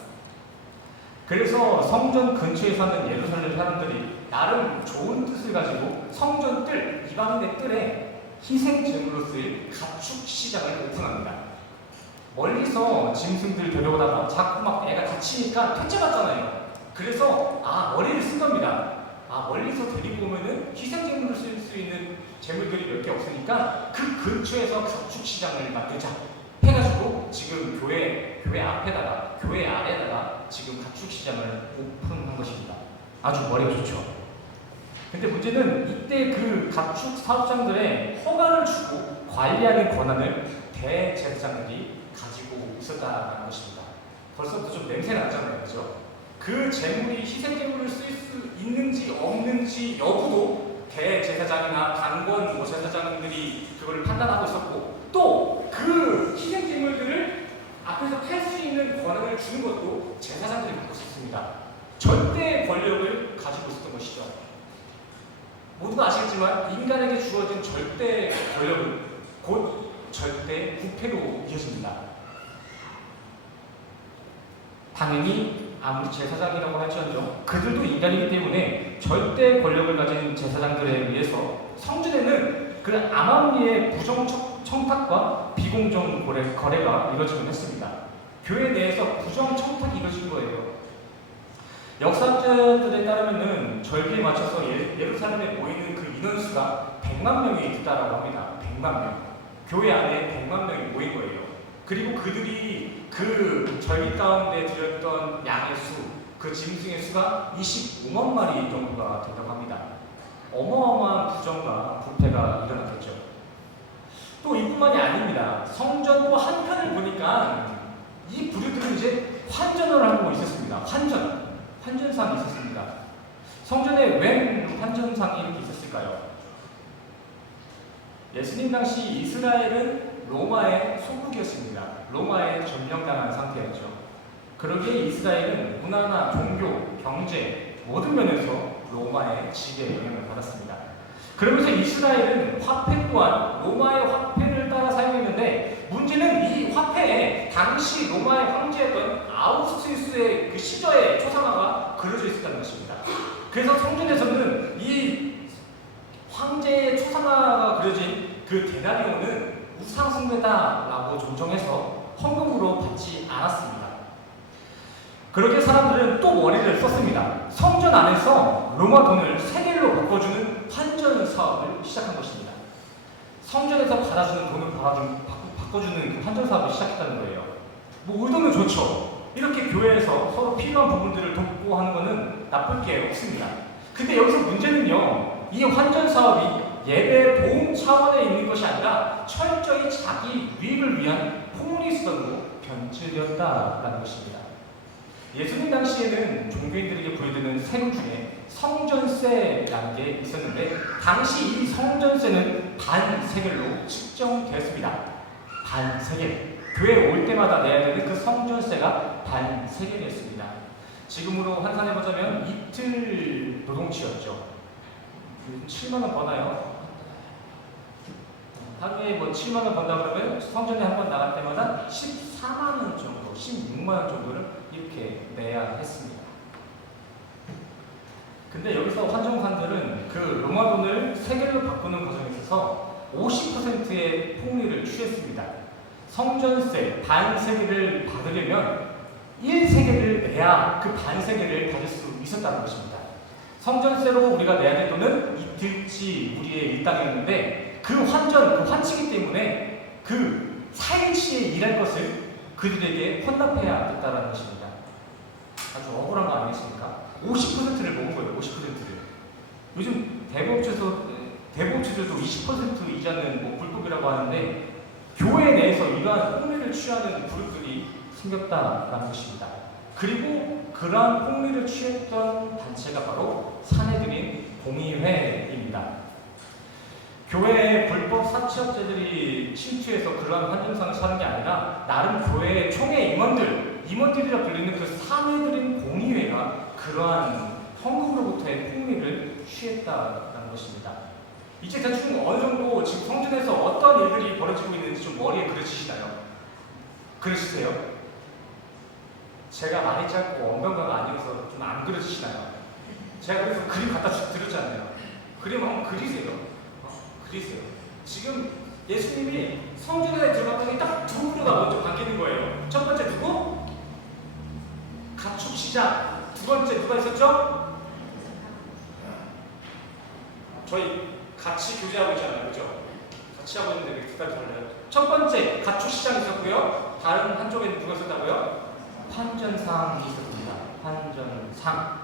그래서 성전 근처에 사는 예루살렘 사람들이 나름 좋은 뜻을 가지고 성전 뜰, 이방인의 뜰에 희생제물로 쓰일 가축 시장을 오픈합니다. 멀리서 짐승들 데려오다가 자꾸 애가 다치니까 퇴짜받잖아요. 그래서 머리를 쓴 겁니다. 멀리서 데리고 오면은 희생제물로 쓸 수 있는 제물들이 몇 개 없으니까 그 근처에서 가축 시장을 만들자 해가지고 지금 교회 앞에다가 교회 아래에다가 지금 가축 시장을 오픈한 것입니다. 아주 머리가 좋죠. 근데 문제는 이때 그 가축 사업장들의 허가를 주고 관리하는 권한을 대제사장들이 가지고 있었다는 것입니다. 벌써부터 좀 냄새가 나잖아요. 그죠? 그 재물이 희생제물을 쓸 수 있는지 없는지 여부도 대제사장이나 단권 뭐 제사장들이 그걸 판단하고 있었고, 또 그 희생제물들을 앞에서 팔 수 있는 권한을 주는 것도 제사장들이 갖고 있었습니다. 절대 권력을 가지고 있었던 것이죠. 모두가 아시겠지만 인간에게 주어진 절대 권력은 곧 절대 부패로 이어집니다. 당연히 아무리 제사장이라고 할지언정 그들도 인간이기 때문에 절대 권력을 가진 제사장들에 의해서 성전에는 그 암암리의 부정청탁과 비공정 거래가 이루어지곤 했습니다. 교회 내에서 부정청탁이 이루어진 거예요. 역사학자들에 따르면은 절기에 맞춰서 예루살렘에 모이는 그 인원수가 100만 명이 있다라고 합니다. 100만 명. 교회 안에 100만 명이 모인 거예요. 그리고 그들이 그 절기 가운데 드렸던 양의 수, 그 짐승의 수가 25만 마리 정도가 된다고 합니다. 어마어마한 부정과 부패가 일어났겠죠. 또 이뿐만이 아닙니다. 성전도 한편을 보니까 이 부류들은 이제 환전을 하고 있었습니다. 환전상이 있었습니다. 성전에 웬 환전상이 이렇게 있었을까요? 예수님 당시 이스라엘은 로마의 소국이었습니다. 로마에 점령당한 상태였죠. 그러기에 이스라엘은 문화나 종교, 경제 모든 면에서 로마의 지배에 영향을 받았습니다. 그러면서 이스라엘은 화폐 또한 로마의 화폐를 따라 사용했는데, 문제는 이 화폐에 당시 로마의 황제였던 아우구스투스의 그 시저의 초상화가 그려져 있었다는 것입니다. 그래서 성전에서는 이 황제의 초상화가 그려진 그 데나리온은 우상숭배다라고 조정해서 헌금으로 받지 않았습니다. 그렇게 사람들은 또 머리를 썼습니다. 성전 안에서 로마 돈을 세겔로 바꿔주는 환전 사업을 시작한 것입니다. 성전에서 받아주는 돈을 바꿔주는 그 환전 사업을 시작했다는 거예요. 뭐 의도는 좋죠. 이렇게 교회에서 서로 필요한 부분들을 돕고 하는 것은 나쁠 게 없습니다. 근데 여기서 문제는요, 이 환전 사업이 예배 보험 차원에 있는 것이 아니라 철저히 자기 유익을 위한 포무리수단으로 변질되었다라는 것입니다. 예수님 당시에는 종교인들에게 부여되는 세금 중에 성전세라는 게 있었는데, 당시 이 성전세는 반세겔로 측정되었습니다. 반세겔. 교회에 올 때마다 내야 되는 그 성전세가 반세겔이었습니다. 지금으로 환산해보자면 이틀 노동치였죠. 7만원 버나요? 하루에 뭐 7만원 번다 그러면 성전에 한 번 나갈 때마다 14만원 정도, 16만원 정도를 이렇게 내야 했습니다. 근데 여기서 환정관들은 그 로마 돈을 세겔로 바꾸는 과정에 있어서 50%의 폭리를 취했습니다. 성전세 반세겔을 받으려면 1세겔을 내야 그 반세겔을 받을 수 있었다는 것입니다. 성전세로 우리가 내야 될 돈은 이틀치 우리의 일당이었는데, 그 환치기 때문에 그 4일치에 일할 것을 그들에게 헌납해야 됐다는 것입니다. 아주 억울한 거 아니겠습니까? 50%를 먹은 거예요. 50%를. 요즘 대법주들도 20% 이자는 뭐 불법이라고 하는데, 교회 내에서 이러한 폭리를 취하는 그룹들이 생겼다라는 것입니다. 그리고 그러한 폭리를 취했던 단체가 바로 사내들인 공의회입니다. 교회의 불법 사채업자들이 침투해서 그러한 환전상을 사는 게 아니라 나름 교회의 총회 임원들이라 불리는 그 사내들인 공의회가 그러한 헌금으로부터의 폭리를 취했다는 것입니다. 이제 대충 어느 정도 지금 성전에서 어떤 일들이 벌어지고 있는지 좀 머리에 그려지시나요? 그러시세요? 제가 말이 짧고 언변가가 아니어서 좀 안 그려지시나요? 제가 그래서 그림 갖다 드렸잖아요. 그림 한번 그리세요. 그리세요. 지금 예수님이 성전에 들어갔더니 딱 두 부류가 먼저 바뀌는 거예요. 첫 번째 누구? 가축시장. 두 번째 누가 있었죠? 저희 같이 교제하고 있잖아요. 그죠? 같이 하고 있는데 왜 두 가지 달라요? 첫 번째 가축시장이 있었고요. 다른 한쪽에는 누가 있었다고요? 환전상이 있었습니다. 환전상.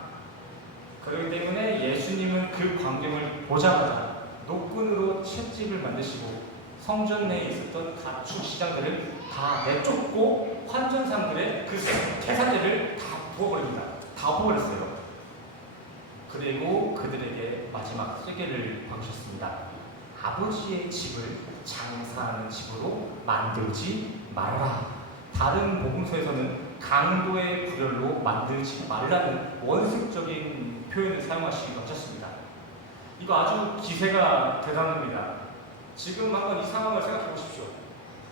그렇기 때문에 예수님은 그 광경을 보자마자 노끈으로 채찍을 만드시고 성전 내에 있었던 가축시장들을 다 내쫓고 환전상들의 그 제사들을 다 부어버립니다. 다 엎어버렸어요. 그리고 그들에게 마지막 세계를 방셨습니다. 아버지의 집을 장사하는 집으로 만들지 말라. 다른 복음서에서는 강도의 구렬로 만들지 말라는 원색적인 표현을 사용하시기도 하셨습니다. 이거 아주 기세가 대단합니다. 지금 한번 이 상황을 생각해 보십시오.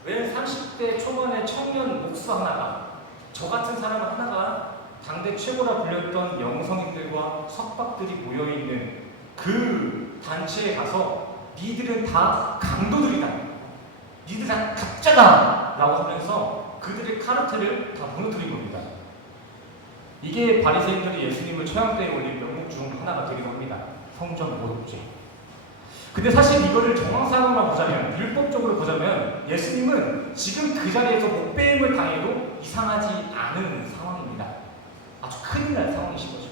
왜 30대 초반의 청년 목수 하나가, 저 같은 사람 하나가 당대 최고라 불렸던 영성인들과 석박들이 모여있는 그 단체에 가서 니들은 다 강도들이다, 니들 다 가짜다 라고 하면서 그들의 카르텔을 다 무너뜨린 겁니다. 이게 바리새인들이 예수님을 처형대에 올린 명목 중 하나가 되기도 합니다. 성전 모독죄. 근데 사실 이거를 정황상으로 보자면, 율법적으로 보자면 예수님은 지금 그 자리에서 목배임을 당해도 이상하지 않은 상황입니다. 아주 큰일 날 상황이신 거죠.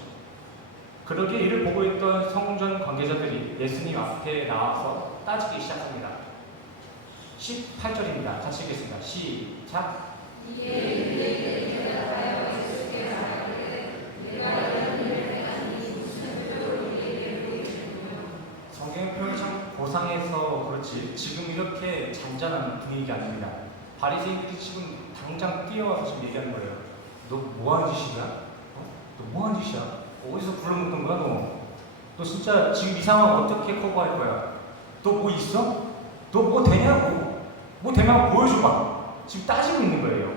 그러기에 이를 보고 있던 성전 관계자들이 예수님 앞에 나와서 따지기 시작합니다. 18절입니다. 같이 읽겠습니다. 시작. 성경 표현이 참 고상해서 그렇지 지금 이렇게 잔잔한 분위기가 아닙니다. 바리새인들이 지금 당장 뛰어와서 지금 얘기하는 거예요. 너 뭐하는 짓이야? 너 뭐하는 짓이야? 어디서 불러먹던 거야 너? 너 진짜 지금 이 상황 어떻게 커버할 거야? 너 뭐 있어? 너 뭐 되냐고? 뭐 되면 보여줘봐. 지금 따지고 있는 거예요.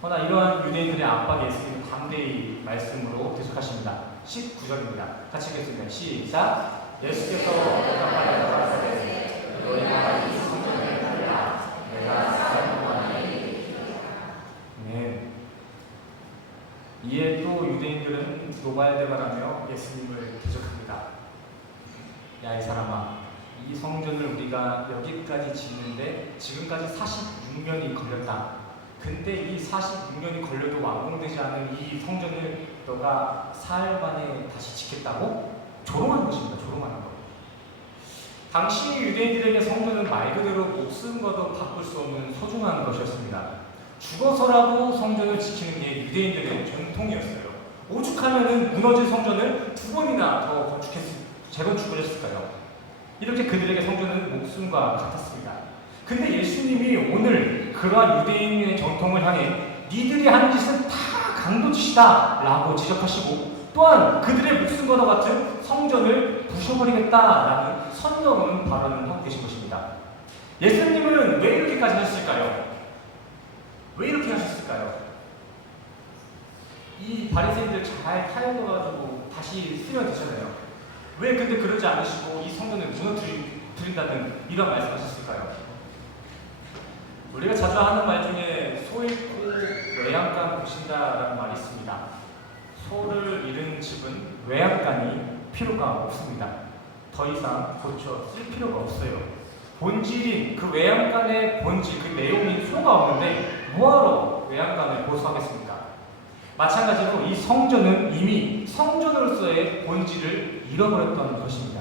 그러나 이러한 유대인들의 압박에 예수님은 담대히 말씀으로 대적하십니다. 19절입니다. 같이 읽겠습니다. 시작. 예수께서 대답하여 가라사대 너희가 이 성전을 살라 내가 사람만이. 네. 이에 또 유대인들은 노발대발하며 예수님을 대적합니다. 야, 이 사람아, 이 성전을 우리가 여기까지 짓는데 지금까지 46년이 걸렸다. 근데 이 46년이 걸려도 완공되지 않은 이 성전을 너가 사흘 만에 다시 짓겠다고? 조롱하는 것입니다. 조롱하는 것. 당시 유대인들에게 성전은 말 그대로 목숨과도 바꿀 수 없는 소중한 것이었습니다. 죽어서라도 성전을 지키는 게 유대인들의 전통이었어요. 오죽하면은 무너진 성전을 2번이나 더 재건축을 했을까요? 이렇게 그들에게 성전은 목숨과 같았습니다. 근데 예수님이 오늘 그러한 유대인의 전통을 향해 니들이 하는 짓은 다 강도짓이다 라고 지적하시고, 또한 그들의 목숨과도 같은 성전을 부셔버리겠다라는 선명한 발언을 하고 계신 것입니다. 예수님은 왜 이렇게까지 하셨을까요? 왜 이렇게 하셨을까요? 이 바리새인들 잘 타협해가지고 다시 쓰면 되잖아요. 왜 근데 그러지 않으시고 이 성전을 무너뜨린다는 이런 말씀하셨을까요? 우리가 자주 하는 말 중에 소 잃고 외양간 보신다라는 말이 있습니다. 소를 잃은 집은 외양간이 필요가 없습니다. 더 이상 고쳐 쓸 필요가 없어요. 본질인 그 외양간의 본질, 그 내용인 소가 없는데 뭐하러 외양간을 보수하겠습니까? 마찬가지로 이 성전은 이미 성전으로서의 본질을 잃어버렸던 것입니다.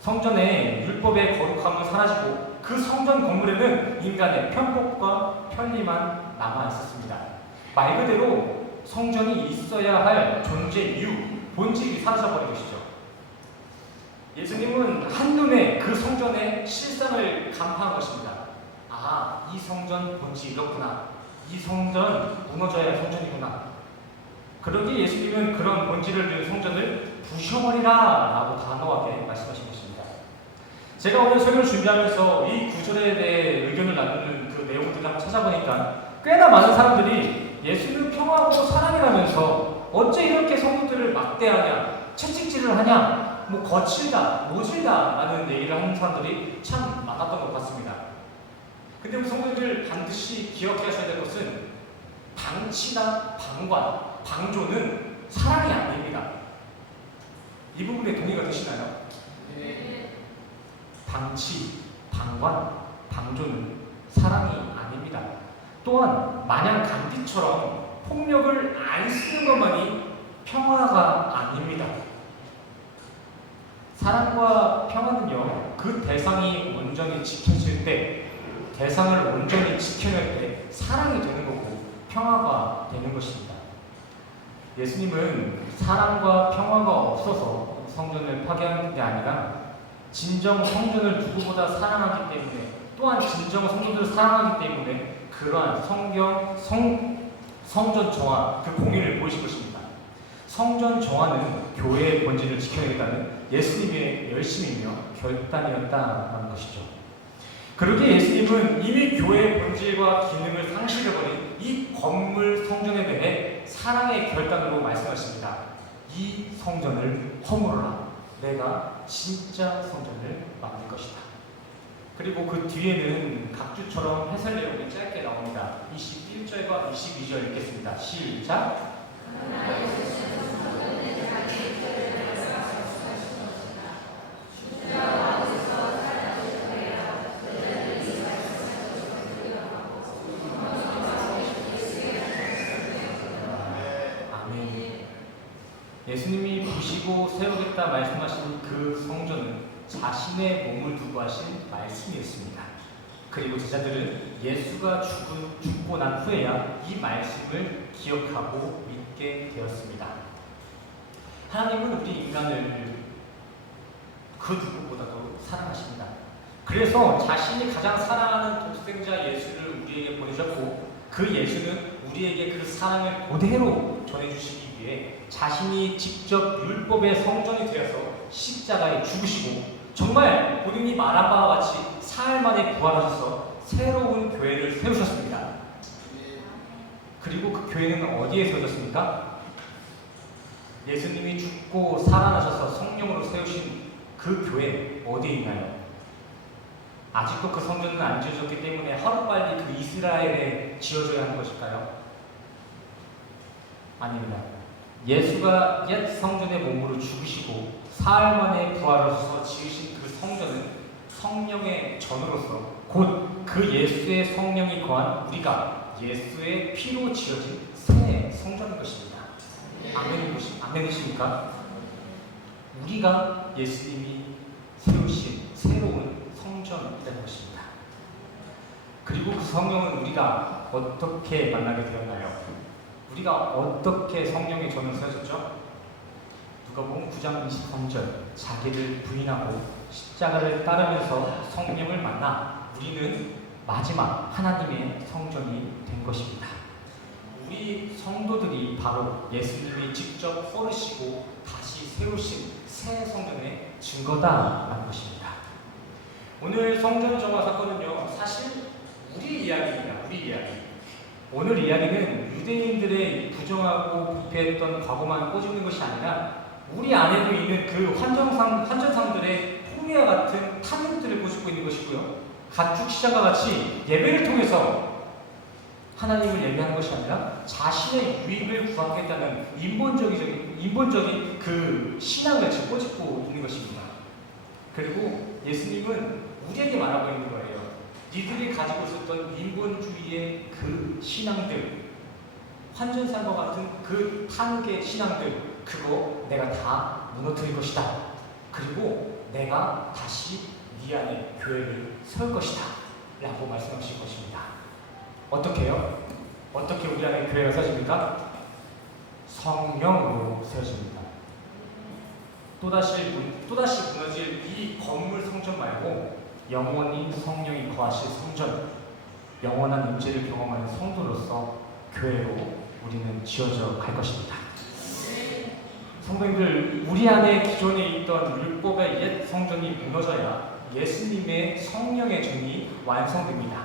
성전의 율법의 거룩함은 사라지고 그 성전 건물에는 인간의 편법과 편리만 남아 있었습니다. 말 그대로 성전이 있어야 할 존재 이유, 본질이 사라져버린 것이죠. 예수님은 한눈에 그 성전의 실상을 간파한 것입니다. 아, 이 성전 본질이 이렇구나. 이 성전 무너져야 할 성전이구나. 그러기에 예수님은 그런 본질을 둔 성전을 부셔버리라 라고 단호하게 말씀하신 것입니다. 제가 오늘 설교를 준비하면서 이 구절에 대해 의견을 나누는 그 내용들을 한번 찾아보니까 꽤나 많은 사람들이 예수는 평화하고 사랑이라면서 어째 이렇게 성도들을 막대하냐, 채찍질을 하냐, 뭐 거칠다, 모질다 라는 얘기를 하는 사람들이 참 많았던 것 같습니다. 근데 우리 성도들 반드시 기억하셔야 될 것은 방치나 방관, 방조는 사랑이 아닙니다. 이 부분에 동의가 되시나요? 네. 방치, 방관, 방조는 사랑이 아닙니다. 또한 마냥 간디처럼 폭력을 안 쓰는 것만이 평화가 아닙니다. 사랑과 평화는요, 그 대상이 온전히 지켜질 때, 대상을 온전히 지켜낼 때 사랑이 되는 거고 평화가 되는 것입니다. 예수님은 사랑과 평화가 없어서 성전을 파괴한 게 아니라 진정 성전을 누구보다 사랑하기 때문에, 또한 진정 성전을 사랑하기 때문에 그러한 성전 정화 그 공의를 보이신 것입니다. 성전 정화는 교회의 본질을 지켜내겠다는 예수님의 열심이며 결단이었다는 것이죠. 그러기에 예수님은 이미 교회의 본질과 기능을 상실해버린 이 건물 성전에 대해 사랑의 결단으로 말씀하십니다. 이 성전을 허물어라. 내가 진짜 성전을 만들 것이다. 그리고 그 뒤에는 각주처럼 해설 내용이 짧게 나옵니다. 21절과 22절 읽겠습니다. 시작. 아멘. 예수님이 부시고 세우겠다 말씀하신 그 성전은 자신의 몸을 두고 하신 말씀이었습니다. 그리고 제자들은 예수가 죽고 난 후에야 이 말씀을 기억하고 믿게 되었습니다. 하나님은 우리 인간을 그 누구보다도 사랑하십니다. 그래서 자신이 가장 사랑하는 독생자 예수를 우리에게 보내셨고, 그 예수는 우리에게 그 사랑을 그대로 전해주시기 위해 자신이 직접 율법의 성전이 되어서 십자가에 죽으시고, 정말 본인이 말한 바와 같이 사흘 만에 부활하셔서 새로운 교회를 세우셨습니다. 그리고 그 교회는 어디에 세워졌습니까? 예수님이 죽고 살아나셔서 성령으로 세우신 그 교회 어디에 있나요? 아직도 그 성전은 안 지어졌기 때문에 하루빨리 그 이스라엘에 지어져야 하는 것일까요? 아닙니다. 예수가 옛 성전의 몸으로 죽으시고 사흘 만에 부활하셔서 지으신 그 성전은 성령의 전으로서 곧 그 예수의 성령이 거한 우리가 예수의 피로 지어진 새 성전인 것입니다. 아멘이십니까? 우리가 예수님이 세우신 새로운 성전이라는 것입니다. 그리고 그 성령은 우리가 어떻게 만나게 되었나요? 우리가 어떻게 성령의 전을 세워졌죠? 누가복음 9장 23절, 자기를 부인하고 십자가를 따르면서 성령을 만나 우리는 마지막 하나님의 성전이 된 것입니다. 우리 성도들이 바로 예수님이 직접 허르시고 다시 세우신 새 성전의 증거다라는 것입니다. 오늘 성전 정화 사건은요, 사실 우리 이야기입니다. 우리 이야기. 오늘 이야기는 유대인들의 부정하고 부패했던 과거만 꼬집는 것이 아니라 우리 안에도 있는 그 환전상들의 포미와 같은 탐욕들을 꼬집고 있는 것이고요. 가축 시장과 같이 예배를 통해서 하나님을 예배하는 것이 아니라 자신의 유익을 구하겠다는 인본적인 그 신앙을 지금 꼬집고 있는 것입니다. 그리고 예수님은 우리에게 말하고 있는 거예요. 니들이 가지고 있었던 인본주의의 그 신앙들, 환전상과 같은 그 탐욕의 신앙들, 그거 내가 다 무너뜨릴 것이다. 그리고 내가 다시 네 안에 교회를 세울 것이다 라고 말씀하신 것입니다. 어떻게요? 어떻게 우리 안에 교회가 세워집니까? 성령으로 세워집니다. 또다시 무너질 이 건물 성전 말고 영원히 성령이 거하실 성전, 영원한 임재를 경험하는 성도로서 교회로 우리는 지어져 갈 것입니다. 성도님들, 우리 안에 기존에 있던 율법의 옛 성전이 무너져야 예수님의 성령의 전이 완성됩니다.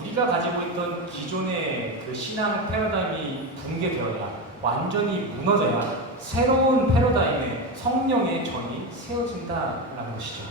우리가 가지고 있던 기존의 그 신앙 패러다임이 붕괴되어야, 완전히 무너져야 새로운 패러다임의 성령의 전이 세워진다라는 것이죠.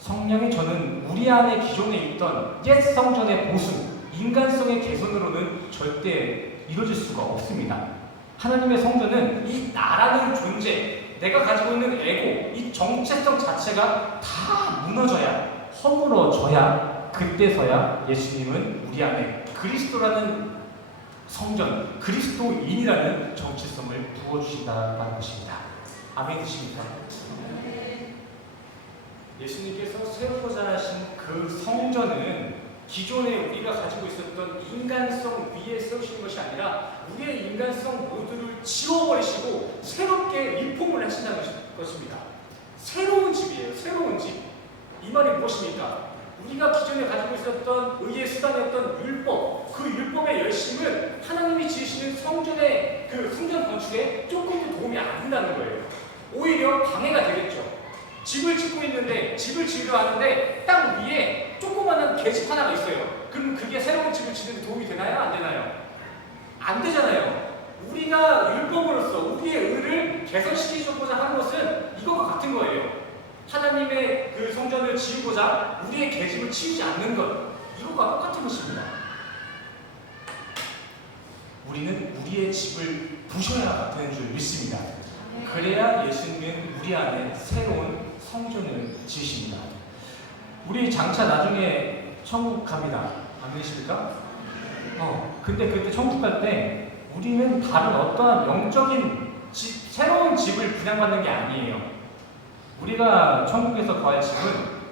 성령의 전은 우리 안에 기존에 있던 옛 성전의 보수, 인간성의 개선으로는 절대 이루어질 수가 없습니다. 하나님의 성전은 이 나라는 존재, 내가 가지고 있는 에고, 이 정체성 자체가 다 무너져야, 허물어져야, 그때서야 예수님은 우리 안에 그리스도라는 성전, 그리스도인이라는 정체성을 부어주신다는 것입니다. 아멘이십니까? 예수님께서 세우고자 하신 그 성전은 기존에 우리가 가지고 있었던 인간성 위에 세우시는 것이 아니라 우리의 인간성 모두를 지워버리시고 새롭게 리폼을 하신다는 것입니다. 새로운 집이에요. 새로운 집. 이 말이 무엇입니까? 우리가 기존에 가지고 있었던 의의 수단이었던 율법, 그 율법의 열심은 하나님이 지으시는 성전의 그 성전 건축에 조금도 도움이 안 된다는 거예요. 오히려 방해가 되겠죠. 집을 짓고 있는데, 집을 지으려 하는데 땅 위에 조그마한 계집 하나가 있어요. 그럼 그게 새로운 집을 짓는 데 도움이 되나요? 안 되나요? 안 되잖아요. 우리가 율법으로서 우리의 의를 개선시키고자 하는 것은 이것과 같은 거예요. 하나님의 그 성전을 지우고자 우리의 계집을 치우지 않는 것, 이것과 똑같은 것입니다. 우리는 우리의 집을 부셔야 되는 줄 믿습니다. 그래야 예수님은 우리 안에 새로운 성전을 지으십니다. 우리 장차 나중에 천국 갑니다. 안 그러십니까? 근데 그때 천국 갈 때 우리는 다른 어떠한 영적인 집, 새로운 집을 분양받는 게 아니에요. 우리가 천국에서 구할 집은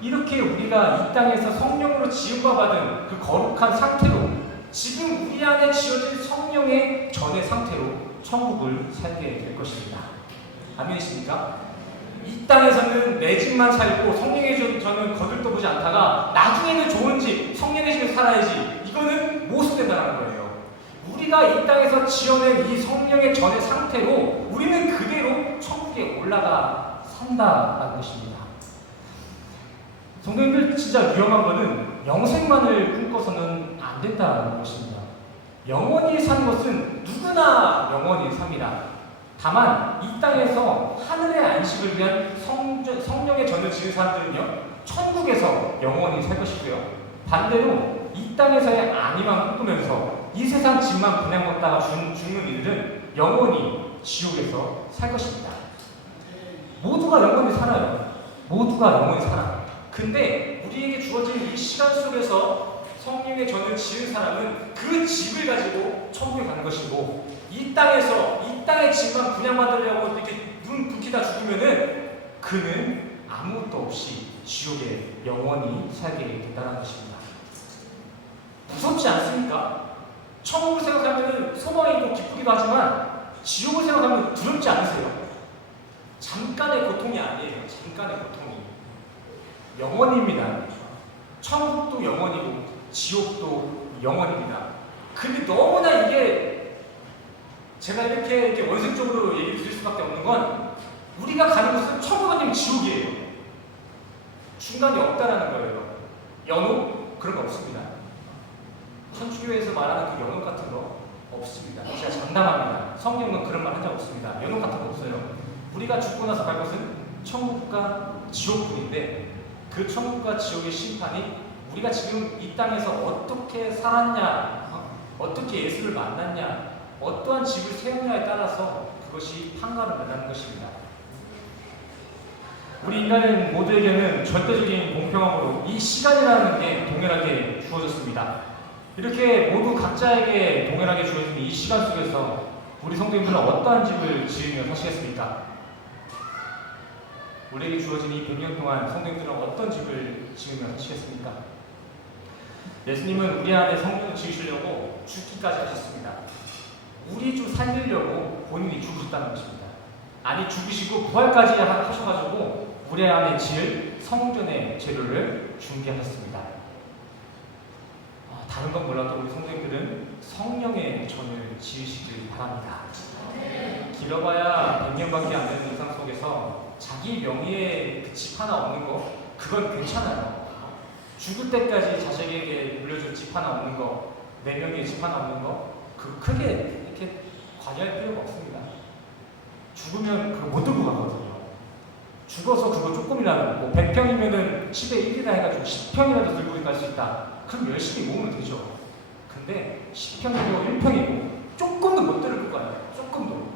이렇게 우리가 이 땅에서 성령으로 지음바 받은 그 거룩한 상태로 지금 우리 안에 지어진 성령의 전의 상태로 천국을 살게 될 것입니다. 아멘이십니까? 이 땅에서는 내 집만 살고 성령의 전은 거들떠보지 않다가 나중에는 좋은 집, 성령의 집에 살아야지. 이거는 모순된다는 거예요. 우리가 이 땅에서 지어낸 이 성령의 전의 상태로 우리는 그대로 천국에 올라가 산다라는 것입니다. 성도님들 진짜 위험한 것은 영생만을 꿈꿔서는 안 된다는 것입니다. 영원히 사는 것은 누구나 영원히 삽니다. 다만 이 땅에서 하늘의 안식을 위한 성령의 전을 지은 사람들은요, 천국에서 영원히 살 것이고요. 반대로 이 땅에서의 안위만 꿈꾸면서 이 세상 집만 분양받다가 죽는 이들은 영원히 지옥에서 살 것입니다. 모두가 영원히 살아요. 모두가 영원히 살아. 근데 우리에게 주어진 이 시간 속에서 성령의 전을 지은 사람은 그 집을 가지고 천국에 가는 것이고, 이 땅에서 이 땅의 집만 분양받으려고 이렇게 눈 붉히다 죽으면은 그는 아무것도 없이 지옥에 영원히 살게 된다는 것입니다. 무섭지 않습니까? 천국을 생각하면 소망이 있고 기쁘기도 하지만 지옥을 생각하면 두렵지 않으세요? 잠깐의 고통이 아니에요. 잠깐의 고통이 영원입니다. 천국도 영원이고 지옥도 영원입니다. 근데 너무나 이게 제가 이렇게 원색적으로 얘기를 드릴 수밖에 없는 건 우리가 가는 곳은 천국 아니면 지옥이에요. 중간이 없다라는 거예요. 연옥? 그런 거 없습니다. 천주교에서 말하는 그 연옥 같은 거 없습니다. 제가 장담합니다. 성경은 그런 말 한 적 없습니다. 연옥 같은 거 없어요. 우리가 죽고 나서 갈 곳은 천국과 지옥뿐인데 그 천국과 지옥의 심판이 우리가 지금 이 땅에서 어떻게 살았냐, 어떻게 예수를 만났냐, 어떠한 집을 세우냐에 따라서 그것이 판가를 맺는 것입니다. 우리 인간인 모두에게는 절대적인 공평함으로 이 시간이라는 게 동일하게 주어졌습니다. 이렇게 모두 각자에게 동일하게 주어진 이 시간 속에서 우리 성도님들은 어떠한 집을 지으며 사시겠습니까? 우리에게 주어진 이 100년 동안 성도님들은 어떤 집을 지으며 사시겠습니까? 예수님은 우리 안에 성전을 지으시려고 죽기까지 하셨습니다. 우리 주 살리려고 본인이 죽으셨다는 것입니다. 아니 죽으시고 부활까지 하셔가지고 우리 안에 지을 성전의 재료를 준비하셨습니다. 다른 건 몰라도 우리 성도님들은 성령의 전을 지으시길 바랍니다. 길어봐야 100년밖에 안 되는 인상 속에서 자기 명의의 그 집 하나 없는 거, 그건 괜찮아요. 죽을 때까지 자식에게 물려줄 집 하나 없는 거, 내 명의의 집 하나 없는 거, 그 크게 이렇게 관여할 필요가 없습니다. 죽으면 그거 못 들고 가거든요. 죽어서 그거 조금이라도, 뭐 100평이면은 10에 1이라 해가지고 10평이라도 들고 갈 수 있다. 그럼 열심히 모으면 되죠. 근데 10평이고 1평이고 조금도 못 들고 가요. 조금도.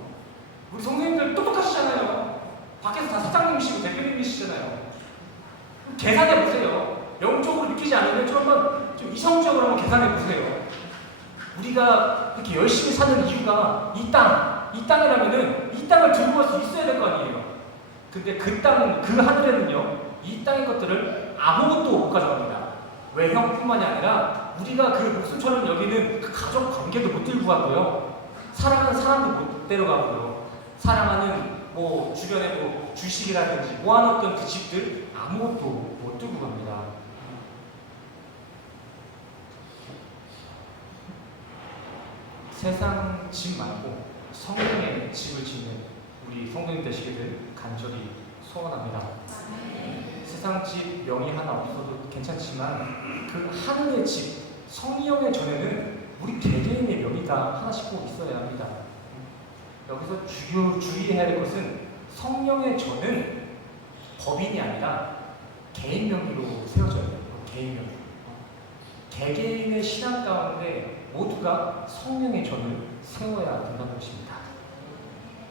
우리 선생님들 똑똑하시잖아요. 밖에서 다 사장님이시고 대표님이시잖아요. 계산해 보세요. 영적으로 느끼지 않으면 좀 이성적으로 한번 계산해 보세요. 우리가 이렇게 열심히 사는 이유가 이 땅이라면은 이 땅을 들고 갈 수 있어야 될 거 아니에요. 근데 그 땅은, 그 하늘에는요, 이 땅의 것들을 아무것도 못 가져갑니다. 외형뿐만이 아니라 우리가 그 목숨처럼 여기는 그 가족 관계도 못 들고 가고요. 사랑하는 사람도 못 데려가고요. 사랑하는 뭐 주변에 뭐 주식이라든지 모아놓던 그 집들 아무것도 못 들고 갑니다. 세상 집 말고 성령의 집을 짓는 우리 성도님 되시기를 간절히 소원합니다. 세상 집 명이 하나 없어도 괜찮지만 그 하늘의 집, 성령의 전에는 우리 개개인의 명의가 하나씩 꼭 있어야 합니다. 여기서 주의해야 할 것은 성령의 전은 법인이 아니라 개인 명의로 세워져야 돼요. 개인 명의. 개개인의 신앙 가운데 모두가 성령의 전을 세워야 된다는 것입니다.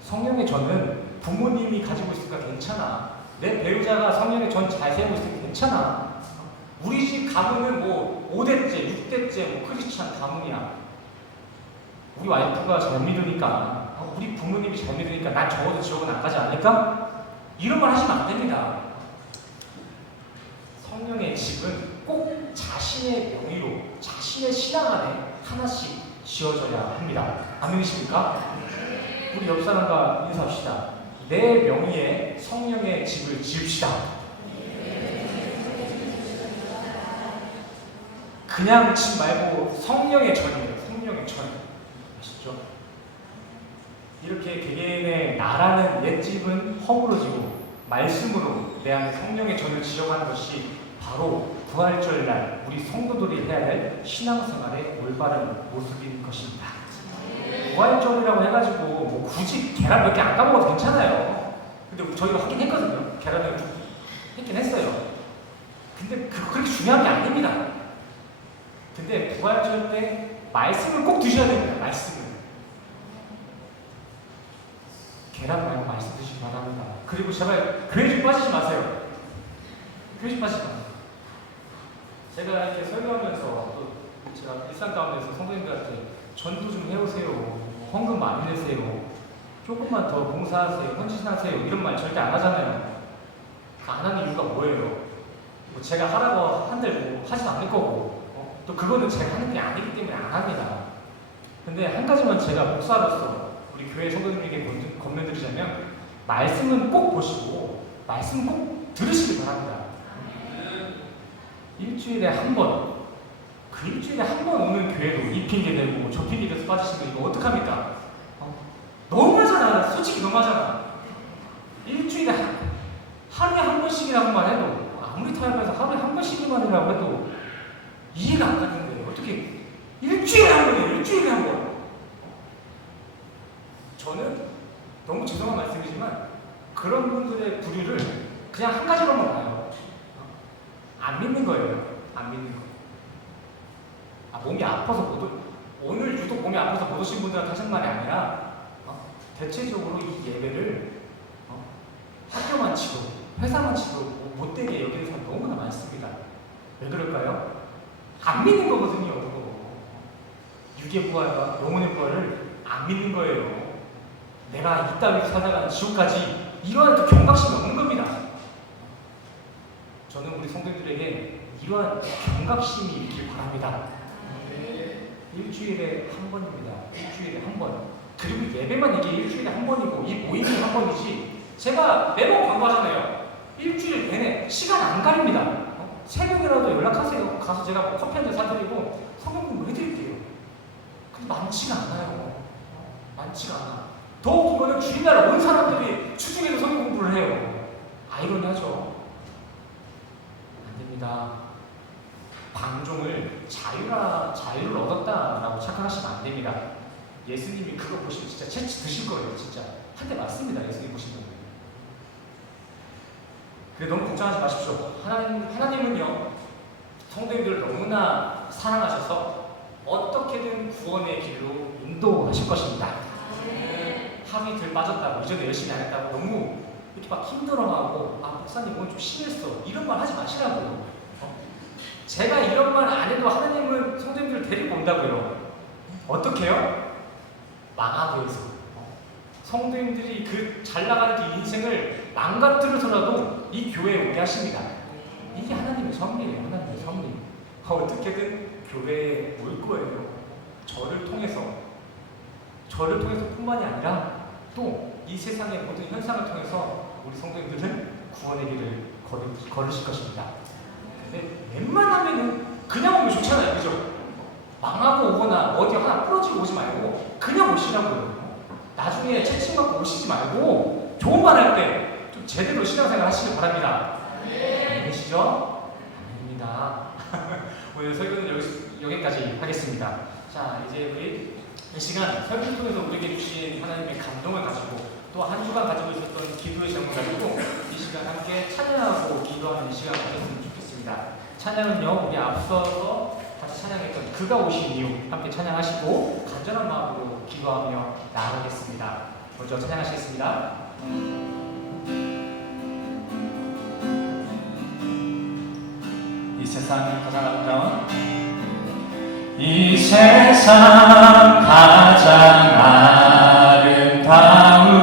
성령의 전은 부모님이 가지고 있으니까 괜찮아. 내 배우자가 성령의 전 잘 세우고 있으니까 괜찮아. 우리 집 가문은 뭐 5대째, 6대째 뭐 크리스찬 가문이야. 우리 와이프가 잘 믿으니까, 우리 부모님이 잘 믿으니까 난 적어도 지옥은 안 가지 않을까? 이런 말 하시면 안 됩니다. 성령의 집은 꼭 자신의 명의로, 자신의 신앙 안에 하나씩 지어져야 합니다. 안 믿으십니까? 우리 옆 사람과 인사합시다. 내 명의의 성령의 집을 지읍시다. 그냥 집 말고 성령의 전이에요. 성령의 전. 아시죠? 이렇게 개개인의 나라는 옛집은 허물어지고 말씀으로 내 안에 성령의 전을 지어가는 것이 바로 부활절 날 우리 성도들이 해야 될 신앙생활의 올바른 모습인 것입니다. 부활절이라고 해가지고 뭐 굳이 계란 몇 개 안 까먹어도 괜찮아요. 근데 저희가 하긴 했거든요. 계란을 좀 했긴 했어요. 근데 그렇게 중요한 게 아닙니다. 근데 부활절 때 말씀을 꼭 드셔야 됩니다. 말씀을. 계란 말고 말씀 드시기 바랍니다. 그리고 제발 교회 좀 빠지지 마세요. 교회 좀 빠지지 마세요. 제가 이렇게 설교하면서 또 제가 일상 가운데서 성도님들한테 전도 좀 해오세요. 헌금 많이 내세요. 조금만 더 봉사하세요. 헌신하세요. 이런 말 절대 안 하잖아요. 안 하는 이유가 뭐예요? 뭐 제가 하라고 한들 뭐 하지도 않을 거고 또 그거는 제가 하는 게 아니기 때문에 안 합니다. 근데 한 가지만 제가 목사로서 우리 교회 성도님에게 건면드리자면 말씀은 꼭 보시고 말씀 꼭 들으시기 바랍니다. 일주일에 한 번, 그 일주일에 한 번 오는 교회도 이 핑계 대고 저 핑계 대서 빠지시면 이거 어떡합니까? 너무하잖아. 솔직히 너무하잖아. 일주일에 하루에 한 번씩이라고만 해도 아무리 타협해서 하루에 한 번씩이만이라고 해도 이해가 안 가는데 어떻게 일주일에 한 번이에요. 일주일에 한 번. 저는 너무 죄송한 말씀이지만 그런 분들의 부류를 그냥 한 가지로만 봐요. 안 믿는 거예요. 안 믿는 거. 몸이 아파서 오늘 유독 몸이 아파서 못 오신 분들한테 하신 말이 아니라 대체적으로 이 예배를 학교만 치고 회사만 치고 못되게 여기는 사람 너무나 많습니다. 왜 그럴까요? 안 믿는 거거든요. 육의 부활과 영혼의 부활을 안 믿는 거예요. 내가 이따위로 살다가는 지옥까지 이러한 그 경각심이 없는 겁니다. 저는 우리 성도들에게 이러한 경각심이 있길 바랍니다. 일주일에 한 번입니다. 일주일에 한 번. 그리고 예배만 이게 일주일에 한 번이고 이 모임이 한 번이지. 제가 매번 광고하잖아요. 일주일 내내 시간 안 가립니다. 새벽이라도 연락하세요. 가서 제가 뭐 커피 한 잔 사드리고 성경 공부 해드릴게요. 근데 많지가 않아요. 많지가 않아. 더 웃긴 거는 주일날 온 사람들이 주중에도 성경 공부를 해요. 아이러니하죠. 안 됩니다. 방종을 자유를 얻었다라고 착각하시면 안 됩니다. 예수님이 그거 보시면 진짜 채찍 드실 거예요. 진짜 한 대 맞습니다. 예수님 보시면. 그래 너무 걱정하지 마십시오. 하나님은요 성도님들을 너무나 사랑하셔서 어떻게든 구원의 길로 인도하실 것입니다. 하루 이틀 빠졌다고 이전에 열심히 안 했다고 너무 이렇게 막 힘들어하고 목사님 오늘 좀 심했어 이런 말 하지 마시라고요. 제가 이런 말 안 해도 하나님은 성도님들을 데리고 온다고요. 어떻게 해요? 망하게 해서 성도님들이 그 잘 나가는 그 인생을 망가뜨려서라도 이 교회에 오게 하십니다. 이게 하나님의 섭리예요. 하나님의 섭리. 어떻게든 교회에 올 거예요. 저를 통해서 뿐만이 아니라 또 이 세상의 모든 현상을 통해서 우리 성도님들은 구원의 길을 걸으실 것입니다. 근데 웬만하면은 그냥 오면 좋잖아요. 그죠? 망하고 오거나 어디 하나 부러지고 오지 말고 그냥 오시라고요. 나중에 채찍맞고 오시지 말고 좋은 말 할 때 좀 제대로 신앙생활 하시길 바랍니다. 아니시죠? 아닙니다. 오늘 설교는 여기까지 하겠습니다. 자, 이제 우리 이 시간 설교를 통해서 우리에게 주신 하나님의 감동을 가지고 또 한 주간 가지고 있었던 기도의 제목을 가지고 이 시간 함께 찬양하고 기도하는 시간 가졌으면 좋겠습니다. 찬양은요, 우리 앞서서 같이 찬양했던 그가 오신 이유 함께 찬양하시고 간절한 마음으로 기도하며 나아가겠습니다. 먼저 찬양하시겠습니다. 이 세상 가장 아름다운 이 세상 가장 아름다운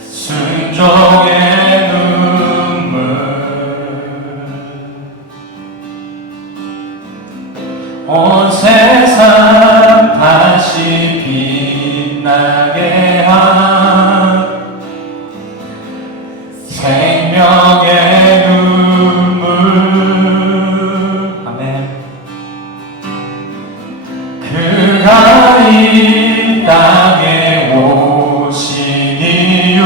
순종의 눈물 온 세상 다시 빛나게 한 생명의 눈물 아멘. 그가 이 땅에 오신 이유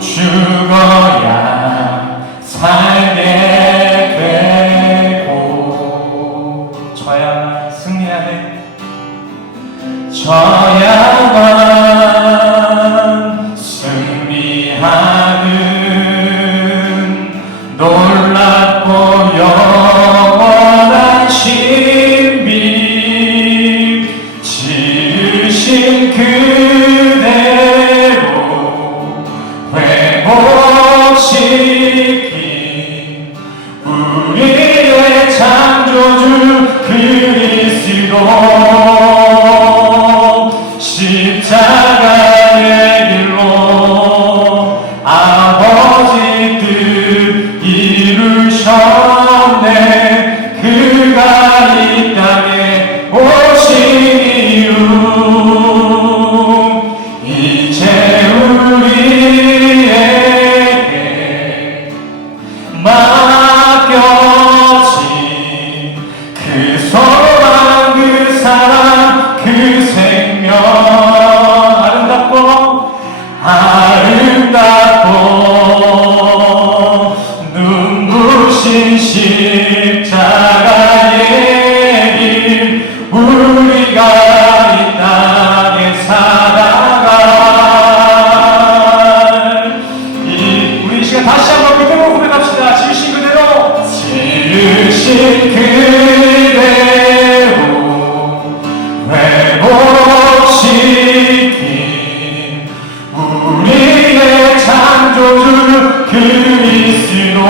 죽어야 살게 되고 져야만 승리하네. 져야만 승리하는 놀랍고 영원한 신비 지으신 그대로 회복시킨 우리의 창조주 그리스도 십자가의 길로 아버지 뜻 이루셨네. 그가 이 땅에 오신 이유 이제 우리에게 맡겨진 그 소망 그 사랑 그 생명 아름답고 눈부신 십자가의 길 우리가 이 땅에 살아갈 우리 이 시간 다시 한번 믿음으로 고백합시다. 지으신 그대로 회복시킨 우리의 창조주 그리스도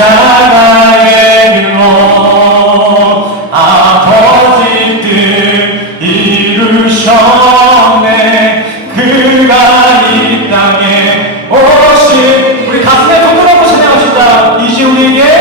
십자가의 길로 아버지 뜻 이루셨네. 그가 이 땅에 오신 우리 가슴에 손 들어놓고 찬양합시다. 이제 우리에게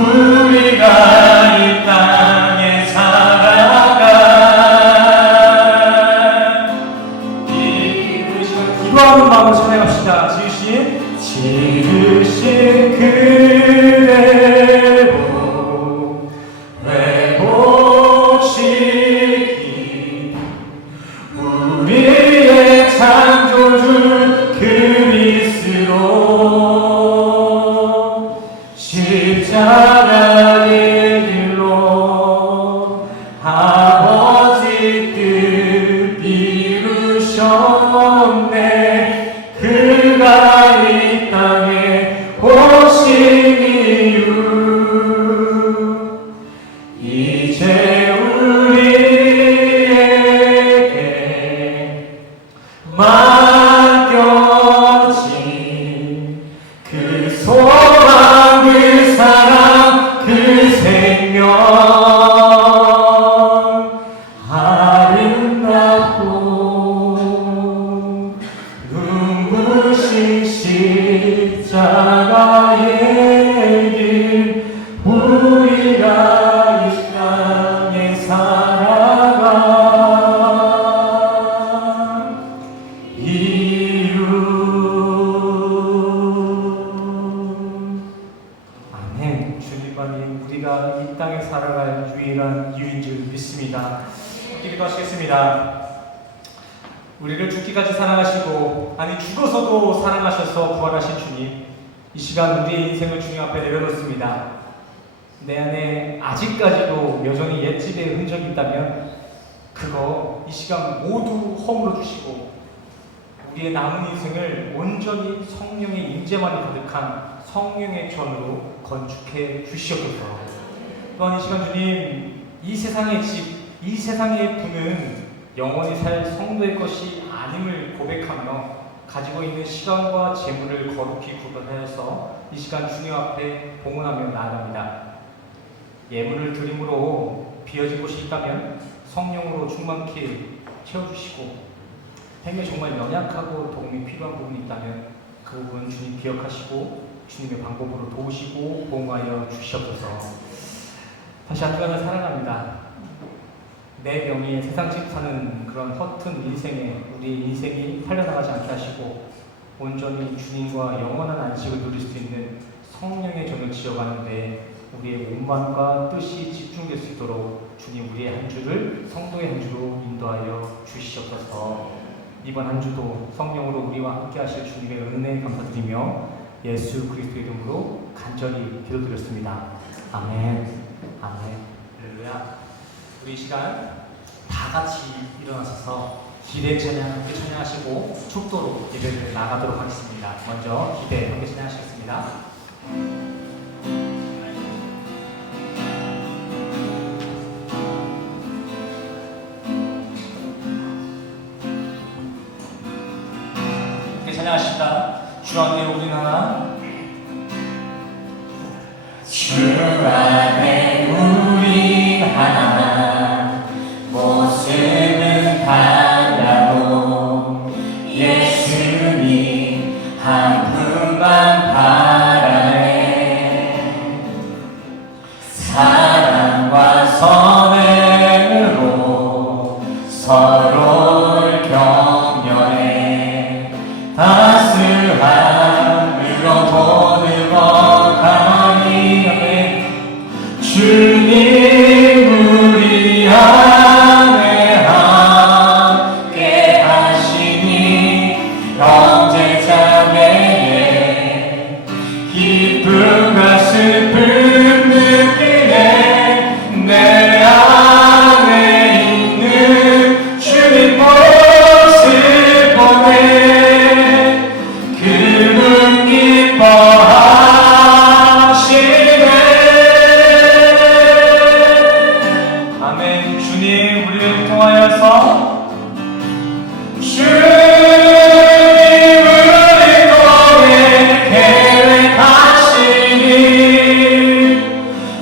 우리가 이 땅에 살아가 기도하는 마음으로 찬양합시다. 지으신 그대로 회복시킨 우리의 창조주 그리스도 십자가의 길로 아버지 뜻 이루셨네. 그가 이 땅에 오신 이유 이제 우리에게 맡겨진 그 소망 그 사랑 그 생명 아름답고 눈부신 십자가의 길 우리가 이 땅에 살아가 이유. 아멘. 주님만이 우리가 이 땅에 살아갈 유일한 이유인 줄 믿습니다. 기도하시겠습니다. 우리를 죽기까지 사랑하시고 아니 죽어서도 사랑하셔서 부활하신 주님, 이 시간 우리의 인생을 주님 앞에 내려놓습니다. 내 안에 아직까지도 여전히 옛집의 흔적이 있다면 그거 이 시간 모두 허물어 주시고 우리의 남은 인생을 온전히 성령의 임재만이 가득한 성령의 전으로 건축해 주시옵소서. 또한 이 시간 주님, 이 세상의 집, 이 세상의 부는 영원히 살 성도의 것이 아님을 고백하며 가지고 있는 시간과 재물을 거룩히 구별하여서 이 시간 주님 앞에 봉헌하며 나아갑니다. 예물을 드림으로 비어진 곳이 있다면 성령으로 충만케 채워주시고, 행에 정말 연약하고 도움이 필요한 부분이 있다면 그 부분은 주님 기억하시고 주님의 방법으로 도우시고 보응하여 주시옵소서. 다시 한 주간을 사랑합니다. 내 명의의 세상집 사는 그런 허튼 인생에 우리 인생이 살려나가지 않게 하시고 온전히 주님과 영원한 안식을 누릴 수 있는 성령의 전을 지어가는데 우리의 몸만과 뜻이 집중될 수 있도록 주님 우리의 한 주를 성도의 한 주로 인도하여 주시옵소서. 이번 한 주도 성령으로 우리와 함께 하실 주님의 은혜에 감사드리며 예수 그리스도의 이름으로 간절히 기도드렸습니다. 아멘. 아멘. 할렐루야. 우리 이 시간 다 같이 일어나셔서 기대 찬양 함께 찬양하시고 축도로 예배를 나가도록 하겠습니다. 먼저 기대 함께 찬양하시겠습니다. 함께 찬양하십니다. 주 안에 우리는 하나, 주 안에 우리 하나, 모습은 달라도 예수님 한 분만 바라네. 사랑과 선행으로 서로를 격려해 따스함으로 보는 주님 우리 안에 함께 하시니 형제자매의 기쁨과 슬픔 느끼네. 내 안에 있는 주님 모습 보네. 그분 기뻐하시네. 주님 우리를 통하여서 주님 우리를 통해 계획하시니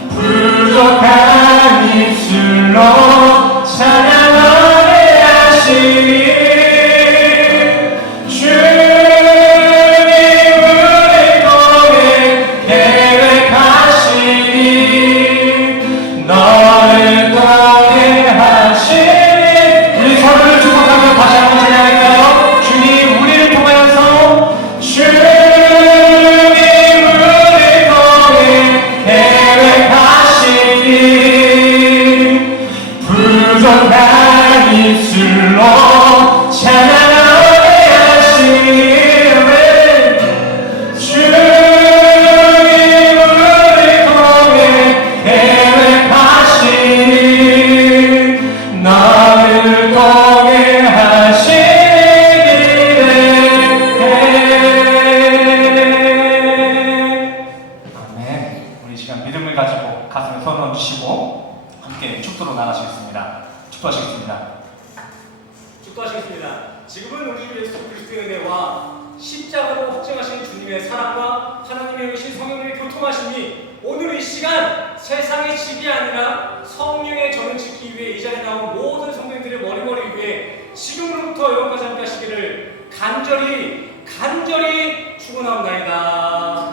부족한 입술로 찬양하게 하시니 주님 우리를 통해 계획하시니 길로 찬양하게 하시네 주님을 통해 계획하신 나를 통해 하시기를 아멘. 우리 시간 믿음을 가지고 가슴에 손 얹으시고 함께 축도로 나가시겠습니다. 축도하시겠습니다. 축도하시겠습니다. 지금은 우리 주 예수 그리스도의 은혜와 십자가로 확증하신 주님의 사랑과 하나님의 계신 성령님의 교통하심이 오늘 이 시간 세상의 집이 아니라 성령의 전을 지키기 위해 이 자리에 나온 모든 성도님들의 머리머리 위에 지금으로부터 영원까지 함께 하시기를 간절히 축원하옵나이다.